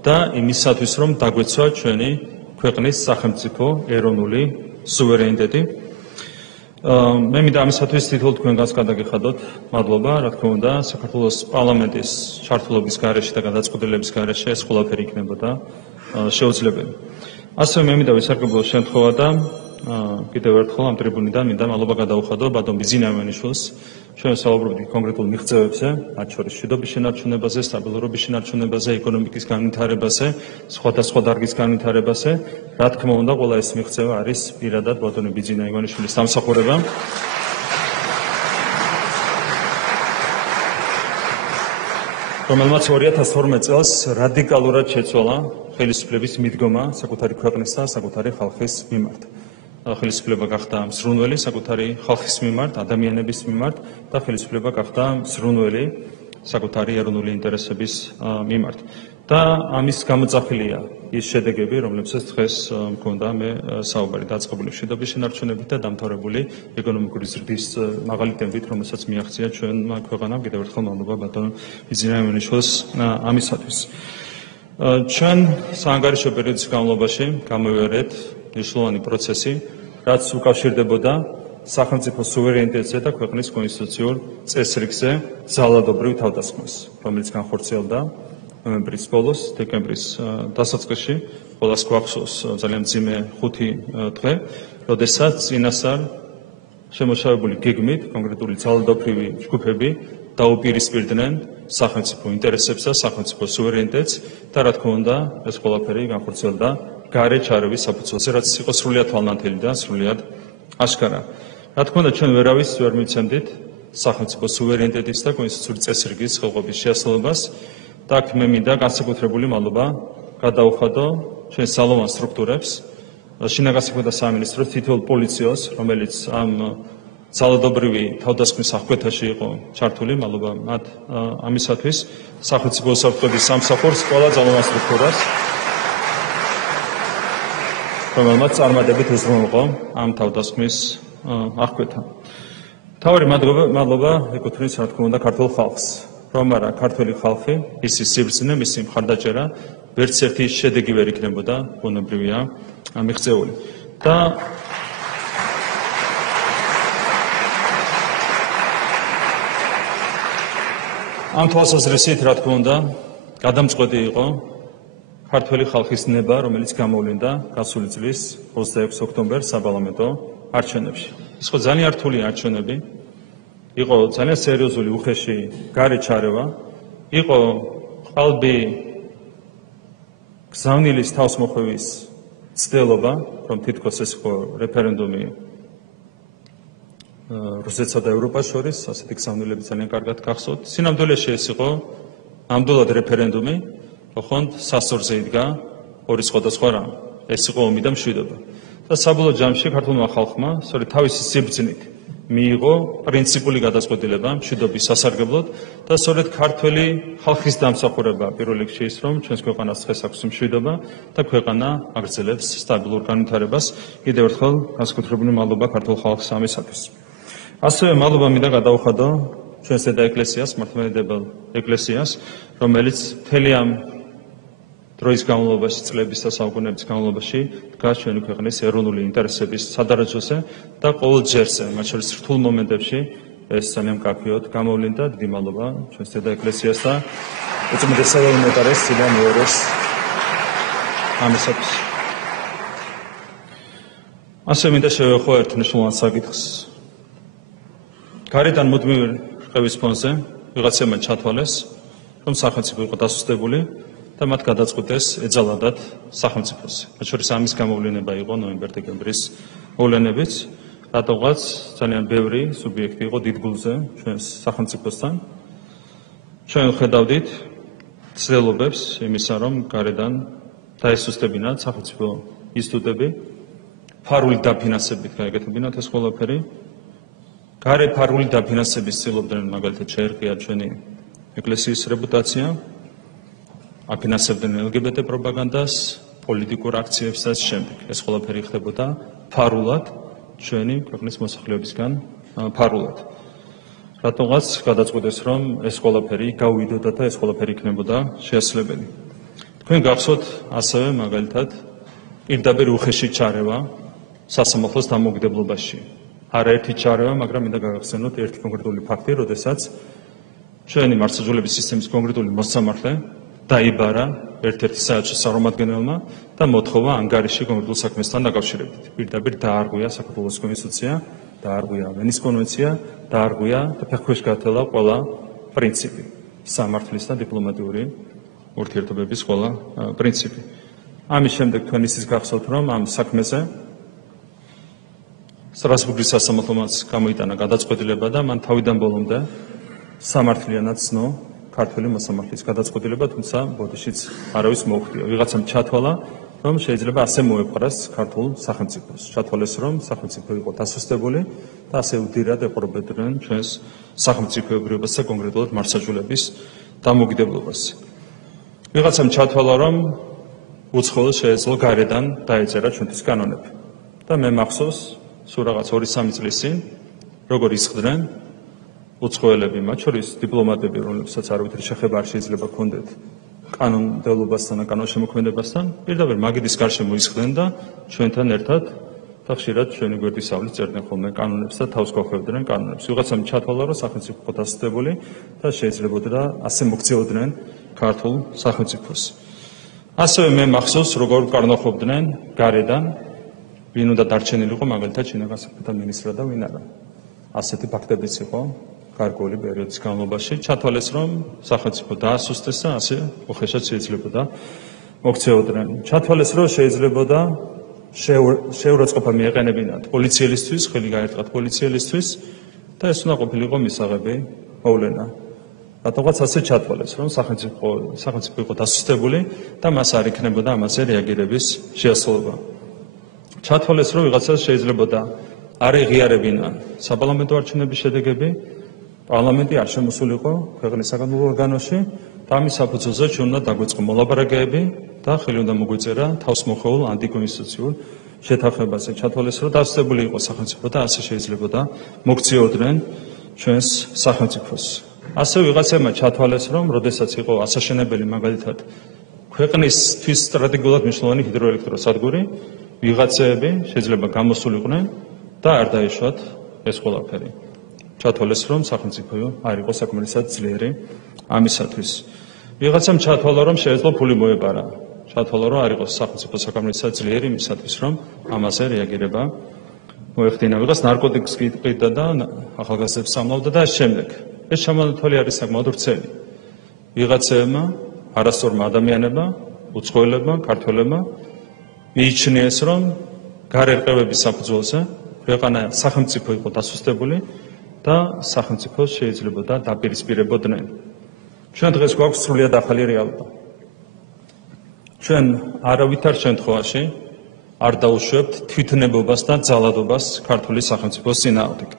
და იმისათვის, რომ დაგვეცვა ჩვენი ქვეყნის სახელმწიფო ეროვნული სუვერენიტეტი. მე მინდა ამისათვის თითოეულ თქვენგანს გადაგიხადოთ მადლობა, რა თქმა უნდა, საქართველოს პარლამენტის ჩართულობის გარეშე და გადაწყვეტილების გარეშე ეს ყველაფერი იქნებოდა შეუძლებელი. ასევე მე მინდა ვისარგებლო შემთხვევა და კიდევ ერთხელ ამ ტრიბუნიდან მინდა მადლობა გადაუხადო ბატონ ბიზინაევანიშვილს. ჩვენ საუბრობთ კონკრეტულ მიღწევებზე, მათ შორის მშვიდობის შენარჩუნებაზე, სტაბილურობის შენარჩუნებაზე, ეკონომიკის განვითარებაზე, სხვადასხვა დარგის განვითარებაზე. რა თქმა უნდა, ყველა ეს მიღწევა არის პირადად ბატონ ბიზინაევანიშვილის დამსახურება. რომელმაც 2012 წელს რადიკალურად შეცვალა ხელისუფლების მიდგომა საკუთარი ქვეყნის და საკუთარი ხალხის მიმართ. ხელისუფლება გახდა მზრუნველი საკუთარი ხალხის მიმართ, ადამიანების მიმართ და ხელისუფლება გახდა მზრუნველი საკუთარი ეროვნული ინტერესების მიმართ. და ამის გამოძახილია ის შედეგები, რომლებსაც დღეს მქონდა მე საუბარი დაწყებული მშვიდობის შენარჩუნებით და დამთავრებული ეკონომიკური ზრდის მაღალი ტემპით, რომელსაც მიაღწია ჩვენმა ქვეყანამ. კიდევ ერთხელ მადლობა ბატონ ბიზინაევანიშვილს ამისათვის. ჩვენ საანგარიშო პერიოდის განმავლობაში გამოვიარეთ მნიშვნელოვანი პროცესი, რაც უკავშირდებოდა სახელმწიფო სუვერენიტეტზე და ქვეყნის კონსტიტუციურ წესრიგზე ძალადობრივ თავდასხმას, რომელიც განხორციელდა ნოემბრის ბოლოს, დეკემბრის დასაწყისში, ყველას გვახსოვს ძალიან მძიმე 5 დღე, როდესაც წინასწარ შემოშავებული გეგმით კონკრეტული ძალადობრივი ჯგუფები დაუპირისპირდნენ სახელმწიფო ინტერესებს და სახელმწიფო სუვერენიტეტს და რა თქმა უნდა, ეს ყველაფერი განხორციელდა გარე ჩარევის საფუძველზე, რაც იყო სრულიად თვალნათელი და სრულიად აშკარა. რა თქმა უნდა, ჩვენ ვერავის ვერ მიცემდით სახელმწიფო სუვერენიტეტის და კონსტიტუციური წესრიგის ხელყოფის შეასრულებას და აქ მე მინდა განსაკუთრებული მადლობა გადაუხადო ჩვენ სალოვან სტრუქტურებს, შინაგან საქმეთა სამინისტროს, თითოეულ პოლიციას, რომელიც ამ ძალადობრივი თავდასხმის აღკვეთაში იყო ჩართული, მადლობა მათ ამისათვის, სახელმწიფო უსაფრთხოების სამსახურს, ყველა ძალოვან სტრუქტურას, რომელმაც წარმატებით უზრუნველყო ამ თავდასხმის აღკვეთა. მთავარი მადლობა ეკუთვნის, რა თქმა უნდა, ქართულ ხალხს, რომ არა ქართველი ხალხი, მისი სიბრძნე, მისი მხარდაჭერა, ვერც ერთი შედეგი ვერ იქნებოდა ბუნებრივია მიღწეული. და ამ თვალსაზრისით, რა თქმა უნდა, გადამწყვეტი იყო ქართველი ხალხის ნება, რომელიც გამოვლინდა გასული წლის 26 ოქტომბერს საპარლამენტო არჩევნებში. ეს იყო ძალიან რთული არჩევნები, იყო ძალიან სერიოზული უხეში გარე ჩარევა, იყო ყალბი გზავნილის თავსმოხვევის ცდილობა, რომ თითქოს ეს იყო რეფერენდუმი რუსეთსა და ევროპას შორის, ასეთი გზავნილები ძალიან კარგად გახსოვთ. სინამდვილეში ეს იყო ნამდვილად რეფერენდუმი, ოღონდ სასწორზე იდგა ორი სხვადასხვა რამ. ეს იყო ომი და მშვიდობა. და საბოლოო ჯამში ქართულმა ხალხმა, სწორედ თავისი სიბრძნით მიიღო პრინციპული გადაწყვეტილება მშვიდობის სასარგებლოდ და სწორედ ქართველი ხალხის დამსახურება პირველ რიგში ის, რომ ჩვენს ქვეყანას დღეს აქვს მშვიდობა და ქვეყანა აგრძელებს სტაბილურ განვითარებას. კიდევ ერთხელ განსაკუთრებული მადლობა ქართულ ხალხს ამისათვის. ასევე მადლობა მინდა გადაუხადო ჩვენს ზედა ეკლესიას, მართლმადიდებელ ეკლესიას, რომელიც მთელი ამ დროის განმავლობაში, წლების და საუკუნეების განმავლობაში დგას ჩვენი ქვეყნის ეროვნული ინტერესების სადარაჯოზე და ყოველ ჯერზე, მათ შორის რთულ მომენტებში ეს ძალიან მკაფიოდ გამოვლინდა. დიდი მადლობა ჩვენს ზედა ეკლესიას და უწმიდესად უმეტარეს წინა მეორეს ამისათვის. ასევე მინდა შევეხო ერთ მნიშვნელოვან საკითხს. გარედან მუდმივი რყევის ფონზე ვიღაცებმა ჩათვალეს, რომ სახელმწიფო იყო დასუსტებული და მათ გადაწყვიტეს ეძალადათ სახელმწიფოზე. მათ შორის ამის გამოვლენა იყო ნოემბერ-დეკემბრის მოვლენებიც, რატომღაც ძალიან ბევრი სუბიექტი იყო დიდგულზე ჩვენს სახელმწიფოსთან. ჩვენ ხედავდით ცდილობებს იმისა, რომ გარედან დაესუსტებინათ სახელმწიფო ინსტიტუტები, ფარული დაფინანსებით გაეკეთებინათ ეს ყველაფერი. გარე ფარული დაფინანსების ცდილობდნენ მაგალითად შეერყიათ ჩვენი ეკლესიის რეპუტაცია, აფინანსებდნენ LGBT პროპაგანდას, პოლიტიკურ აქციებს და შემდეგ. ეს ყველაფერი ხდებოდა ფარულად ჩვენი ქვეყნის მოსახლეობისგან ფარულად. რატომღაც გადაწყვიტეს, რომ ეს ყველაფერი გავიდოდა და ეს ყველაფერი იქნებოდა შეასრულებელი. თქვენ გახსოვთ ასევე მაგალითად პირდაპირ უხეში ჩარევა სასამართლოს დამოუკიდებლობაში. არაერთი ჩარევა, მაგრამ მინდა გაგახსენოთ ერთი კონკრეტული ფაქტი, როდესაც ჩვენი მართლმსაჯულების სისტემის კონკრეტული მოსამართლე დაიბარა ერთ-ერთი საელჩოს წარმომადგენელმა და მოთხოვა ანგარიში კონკრეტულ საქმესთან დაკავშირებით. პირდაპირ დაარღვია საქართველოს კონსტიტუცია, დაარღვია ვენის კონვენცია, დაარღვია და ფეხქვეშ გათელა ყველა პრინციპი, სამართლის და დიპლომატიური ურთიერთობების ყველა პრინციპი. ამის შემდეგ თქვენ ისიც გახსოვთ, რომ ამ საქმეზე სტრასბურგის სასამართლომაც გამოიტანა გადაწყვეტილება და მან თავიდან ბოლომდე სამართლიანად ცნო ქართული მოსამართლის გადაწყვეტილება, თუმცა ბოდიშიც არავის მოუხდია. ვიღაცამ ჩათვალა, რომ შეიძლება ასე მოეპყრას ქართულ სახელმწიფოს. ჩათვალეს, რომ სახელმწიფო იყო დასუსტებული და ასე უდირად ეყრობოდნენ ჩვენს სახელმწიფოებრიობას და კონკრეტულად მართლმსაჯულების დამოუკიდებლობას. ვიღაცამ ჩათვალა, რომ უცხოელს შეეძლო გარედან დაეწერა ჩვენთვის კანონები. და მე მახსოვს სულ რაღაც 2-3 წლის წინ, როგორ ისხდნენ უცხოელები, მათ შორის დიპლომატები, რომლებსაც არავითარი შეხება არ შეიძლება ჰქონდეთ კანონმდებლობასთან და კანონშემოქმედებასთან, პირდაპირ მაგიდის გარშემო ისხდნენ და ჩვენთან ერთად და ხშირად ჩვენი გვერდისავლის წერდნენ ხოლმე კანონებს და თავს გვახვევდნენ კანონებს. ვიღაცამ ჩათვალა, რომ სახელმწიფო იყო დასუსტებული და შეიძლებოდა ასე მოქცეოდნენ ქართულ სახელმწიფოს. ასევე მე მახსოვს, როგორ კარნახობდნენ გარედან, ვინ უნდა დარჩენილიყო მაგალითად ჩინეთის საქმეთა მინისტრად და ვინ არა. ასეთი ფაქტებიც იყო გარკვეული პერიოდის განმავლობაში. ჩათვალეს, რომ სახელმწიფო დაასუსტეს და ასე უხეშად შეიძლებოდა მოქცეოდნენ. ჩათვალეს, რომ შეიძლებოდა შეურაცხყოფა მიეყენებინათ პოლიციელისთვის, ხელი გაერტყათ პოლიციელისთვის და ეს უნდა ყოფილიყო მისაღები მოვლენა. რატომღაც ასე ჩათვალეს, რომ სახელმწიფო იყო დასუსტებული და მას არ იქნებოდა ამაზე რეაგირების შეასრულება. ჩათვალეს, რომ ვიღაცას შეიძლებოდა არ ეღიარებინა საპარლამენტო არჩევნების შედეგები, პარლამენტი არ შემოსულიყო ქვეყნის საკანონმდებლო ორგანოში და ამის საფუძველზე ჩვენ უნდა დაგვეწყო მოლაპარაკებები და ხელი უნდა მოგვეწერა თავსმოხეულ ანტიკონსტიტუციურ შეთანხმებაზე. ჩათვალეს, რომ დასუსტებული იყო სახელმწიფო და ასე შეიძლებოდა მოქცეოდნენ ჩვენს სახელმწიფოს. ასე ვიღაცებმა ჩათვალეს, რომ როდესაც იყო ასაშენებელი მაგალითად ქვეყნისთვის სტრატეგიულად მნიშვნელოვანი ჰიდროელექტროსადგური, ვიღაცები შეიძლება გამოსულიყვნენ და არ დაეშვათ ეს ყველაფერი. ჩათვალეს, რომ სახელმწიფო არ იყო საკმარისად ძლიერი ამისათვის. ვიღაცამ ჩათვალა, რომ შეეძლო ფული მოეპარა. ჩათვალა, რომ არ იყო სახელმწიფო საკმარისად ძლიერი იმისათვის, რომ ამაზე რეაგირება მოეხდინა. ვიღაც ნარკოტიკს ყიდდა და ახალგაზრდებს სამლავდა და შემდეგ. ეს ჩამონათვალი არის საკმაოდ ვრცელი. ვიღაცებმა, არასწორმა ადამიანებმა, უცხოელებმა, ქართველებმა მიიჩნიეს, რომ გარერყევების საფუძველზე ქვეყანა სახელმწიფო იყო დასუსტებული და სახელმწიფოს შეიძლებოდა დაპირისპირებოდნენ. ჩვენ დღეს გვაქვს სრულიად ახალი რეალობა. ჩვენ არავითარ შემთხვევაში არ დაუშვებთ თვითნებობას და ძალადობას ქართული სახელმწიფოს წინააღმდეგ,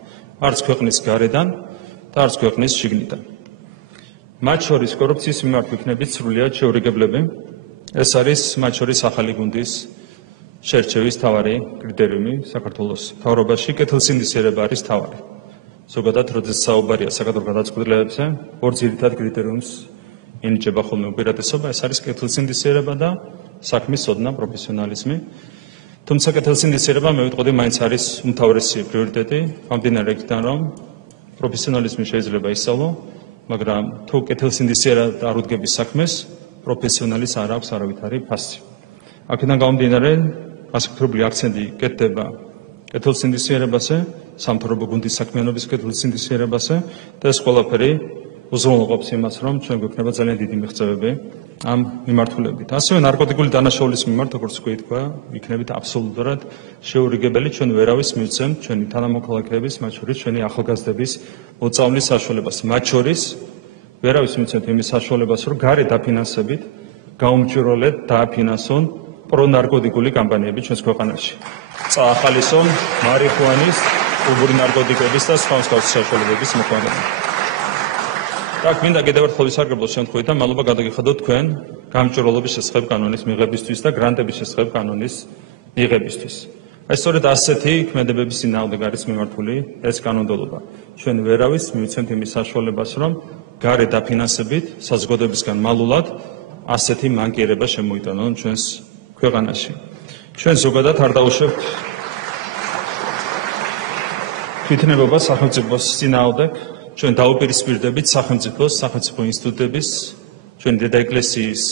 არც ქვეყნის გარედან და არც ქვეყნის შიგნიდან. მათ შორის კორუფციის მიმართ იქნებით სრულიად შეურიგებლები. ეს არის მათ შორის ახალი გუნდის შერჩევის თავარი კრიტერიუმი საქართველოს მთავრობაში, კეთილსინდისიერება არის თავარი. ზოგადად, როდესაც საუბარია საკადრო გადაწყვეტილებებზე, ორ ძირითად კრიტერიუმს ენიჭება ხოლმე უპირატესობა, ეს არის კეთილსინდისიერება და საქმის ოდნა, პროფესიონალიზმი. თუმცა კეთილსინდისიერება მე ვიტყოდი მაინც არის უმთავრესი პრიორიტეტი, გამომდინარე იქიდან, რომ პროფესიონალიზმი შეიძლება ისწავლო, მაგრამ თუ კეთილსინდისიერად არ უდგების საქმეს, პროფესიონალის არ აქვს არავითარი ფასი. აქედან გამომდინარე, გასაკუთრებული აქცენტი კეთდება კეთილსინდისიერებაზე, სამთავრობო გუნდის საქმიანობის კეთილსინდისიერებაზე და ეს ყველაფერი უზრუნველყოფს იმას, რომ ჩვენ გვექნება ძალიან დიდი მიღწევები ამ მიმართულებით. ასევე ნარკოტიკული დანაშაულის მიმართ, როგორც უკვე ითქვა, იქნებით აბსოლუტურად შეურიგებელი, ჩვენ ვერავის მივცემთ ჩვენი თანამოქალაქეების, მათ შორის ჩვენი ახალგაზრდების მოწამვლის საშუალებას. მათ შორის ვერავის მივცემთ იმის საშუალებას, რომ გარე დაფინანსებით გაუმჯობესებულად დააფინანსონ პრონარკოტიკული კამპანიები ჩვენს ქვეყანაში. წაახალისონ მარიხუანის, უბური ნარკოტიკების და სხვა საშუალებების მოყვანება. აქ მინდა კიდევ ერთხელ ვისარგებლოს შემთხვევით და მადლობა გადაგიხადოთ თქვენ გამჭვირვალობის შესახებ კანონის მიღებისთვის და გრანტების შესახებ კანონის მიღებისთვის. აი სწორედ ასეთი ქმედებების წინააღმდეგ არის მიმართული ეს კანონმდებლობა. ჩვენ ვერავის მივცემთ იმის საშუალებას, რომ გარე დაფინანსებით საზოგადოებისგან მალულად ასეთი მანკიერება შემოიტანონ ჩვენს ქვეყანაში. ჩვენ ზოგადად არ დავუშვებთ თვითნებობას სახელმწიფოს წინააღმდეგ. ჩვენ დაუპირისპირდებით სახელმწიფოს, სახელმწიფო ინსტიტუტების, ჩვენი დედა ეკლესიის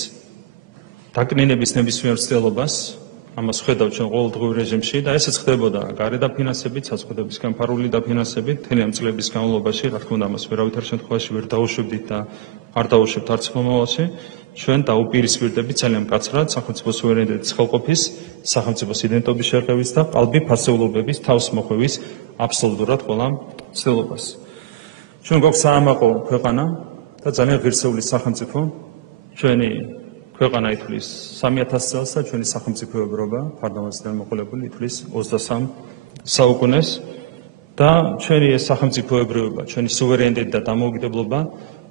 დაკნინების ნებისმიერ ცდილობას, ამას ხედავთ ჩვენ ყოველდღიურ რეჟიმში და ესეც ხდებოდა გარე დაფინანსებით, საზოგადოებისგან ფარული დაფინანსებით, მთელი ამ წლების განმავლობაში, რა თქმა უნდა, ამას ვერავითარ შემთხვევაში ვერ დაუშვებდით და არ დაუშვებთ არც მომავალში. ჩვენ დაუპირისპირდებით ძალიან მკაცრად სახელმწიფო სუვერენიტეტის ხელყოფის, სახელმწიფოს იდენტობის შერყევის და ყალბი ფასეულობების თავსმოხვევის აბსოლუტურად ყველა ცდილობას. ჩვენ გვაქვს საამაყო ქვეყანა და ძალიან ღირსეული სახელმწიფო. ჩვენი ქვეყანა ითვლის 3000 წელს და ჩვენი სახელმწიფოებრობა ფარდამაზიდან მოყოლებული ითვლის 23 საუკუნეს და ჩვენი ეს სახელმწიფოებრობა, ჩვენი სუვერენიტეტი და დამოუკიდებლობა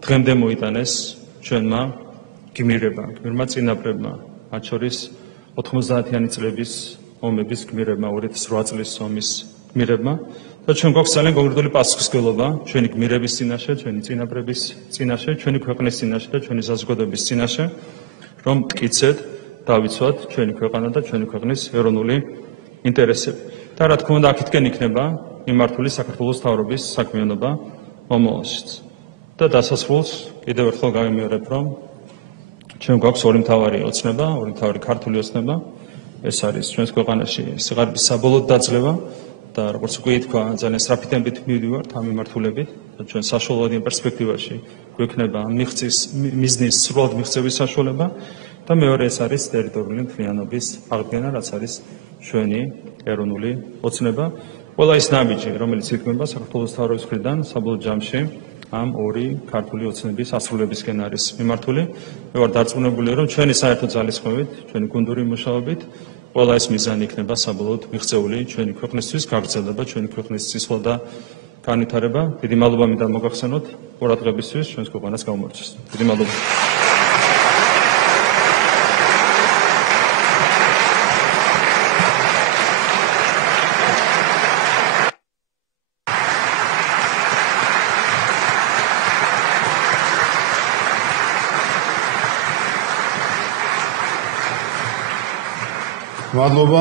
დღემდე მოიტანეს ჩვენმა გმირმა წინაპრებმა, მათ შორის 90-იანი წლების ომების გმირებმა, 2008 წლის ომის გმირებმა. და ჩვენ გვაქვს ძალიან კონკრეტული პასუხისმგებლობა ჩვენი გმირების წინაშე, ჩვენი წინაპრების წინაშე, ჩვენი ქვეყნის წინაშე და ჩვენი საზოგადოების წინაშე, რომ მტკიცედ დავიცვათ ჩვენი ქვეყანა და ჩვენი ქვეყნის ეროვნული ინტერესები. და რა თქმა უნდა, აქეთკენ იქნება მიმართული საქართველოს მთავრობის საქმიანობა მომავალშიც. და დასასრულს კიდევ ერთხელ გავიმეორებ, რომ ჩვენ გვაქვს ორი მთავარი ოცნება, ორი მთავარი ქართული ოცნება. ეს არის ჩვენს ქვეყანაში სიღარიბის საბოლოო დაძლევა. და როგორც უკვე ითქვა, ძალიან სწრაფი ტემპით მივდივართ ამ მიმართულებით. ჩვენ საშუალო პერსპექტივაში გვექნება მიზნის სრულად მიღწევის საშუალება და მეორე ეს არის ტერიტორიული მთლიანობის აღდგენა, რაც არის ჩვენი ეროვნული ოცნება. ყველა ის ნაბიჯი, რომელიც იქმნება საქართველოს მთავრობის მხრიდან საბოლოო ჯამში ამ ორი ქართული ოცნების ასრულებისკენ არის მიმართული. მე ვარ დარწმუნებული, რომ ჩვენი საერთო ძალისხმევით, ჩვენი გუნდური მუშაობით ყველა ეს მიზანი იქნება საბოლოოდ მიღწეული ჩვენი ქვეყნისთვის, გაგრძელება ჩვენი ქვეყნის წინსვლა და განვითარება. დიდი მადლობა მინდა მოგახსენოთ ყურადღებისთვის, ჩვენს ქვეყანას გაუმარჯოს. დიდი მადლობა. მადლობა.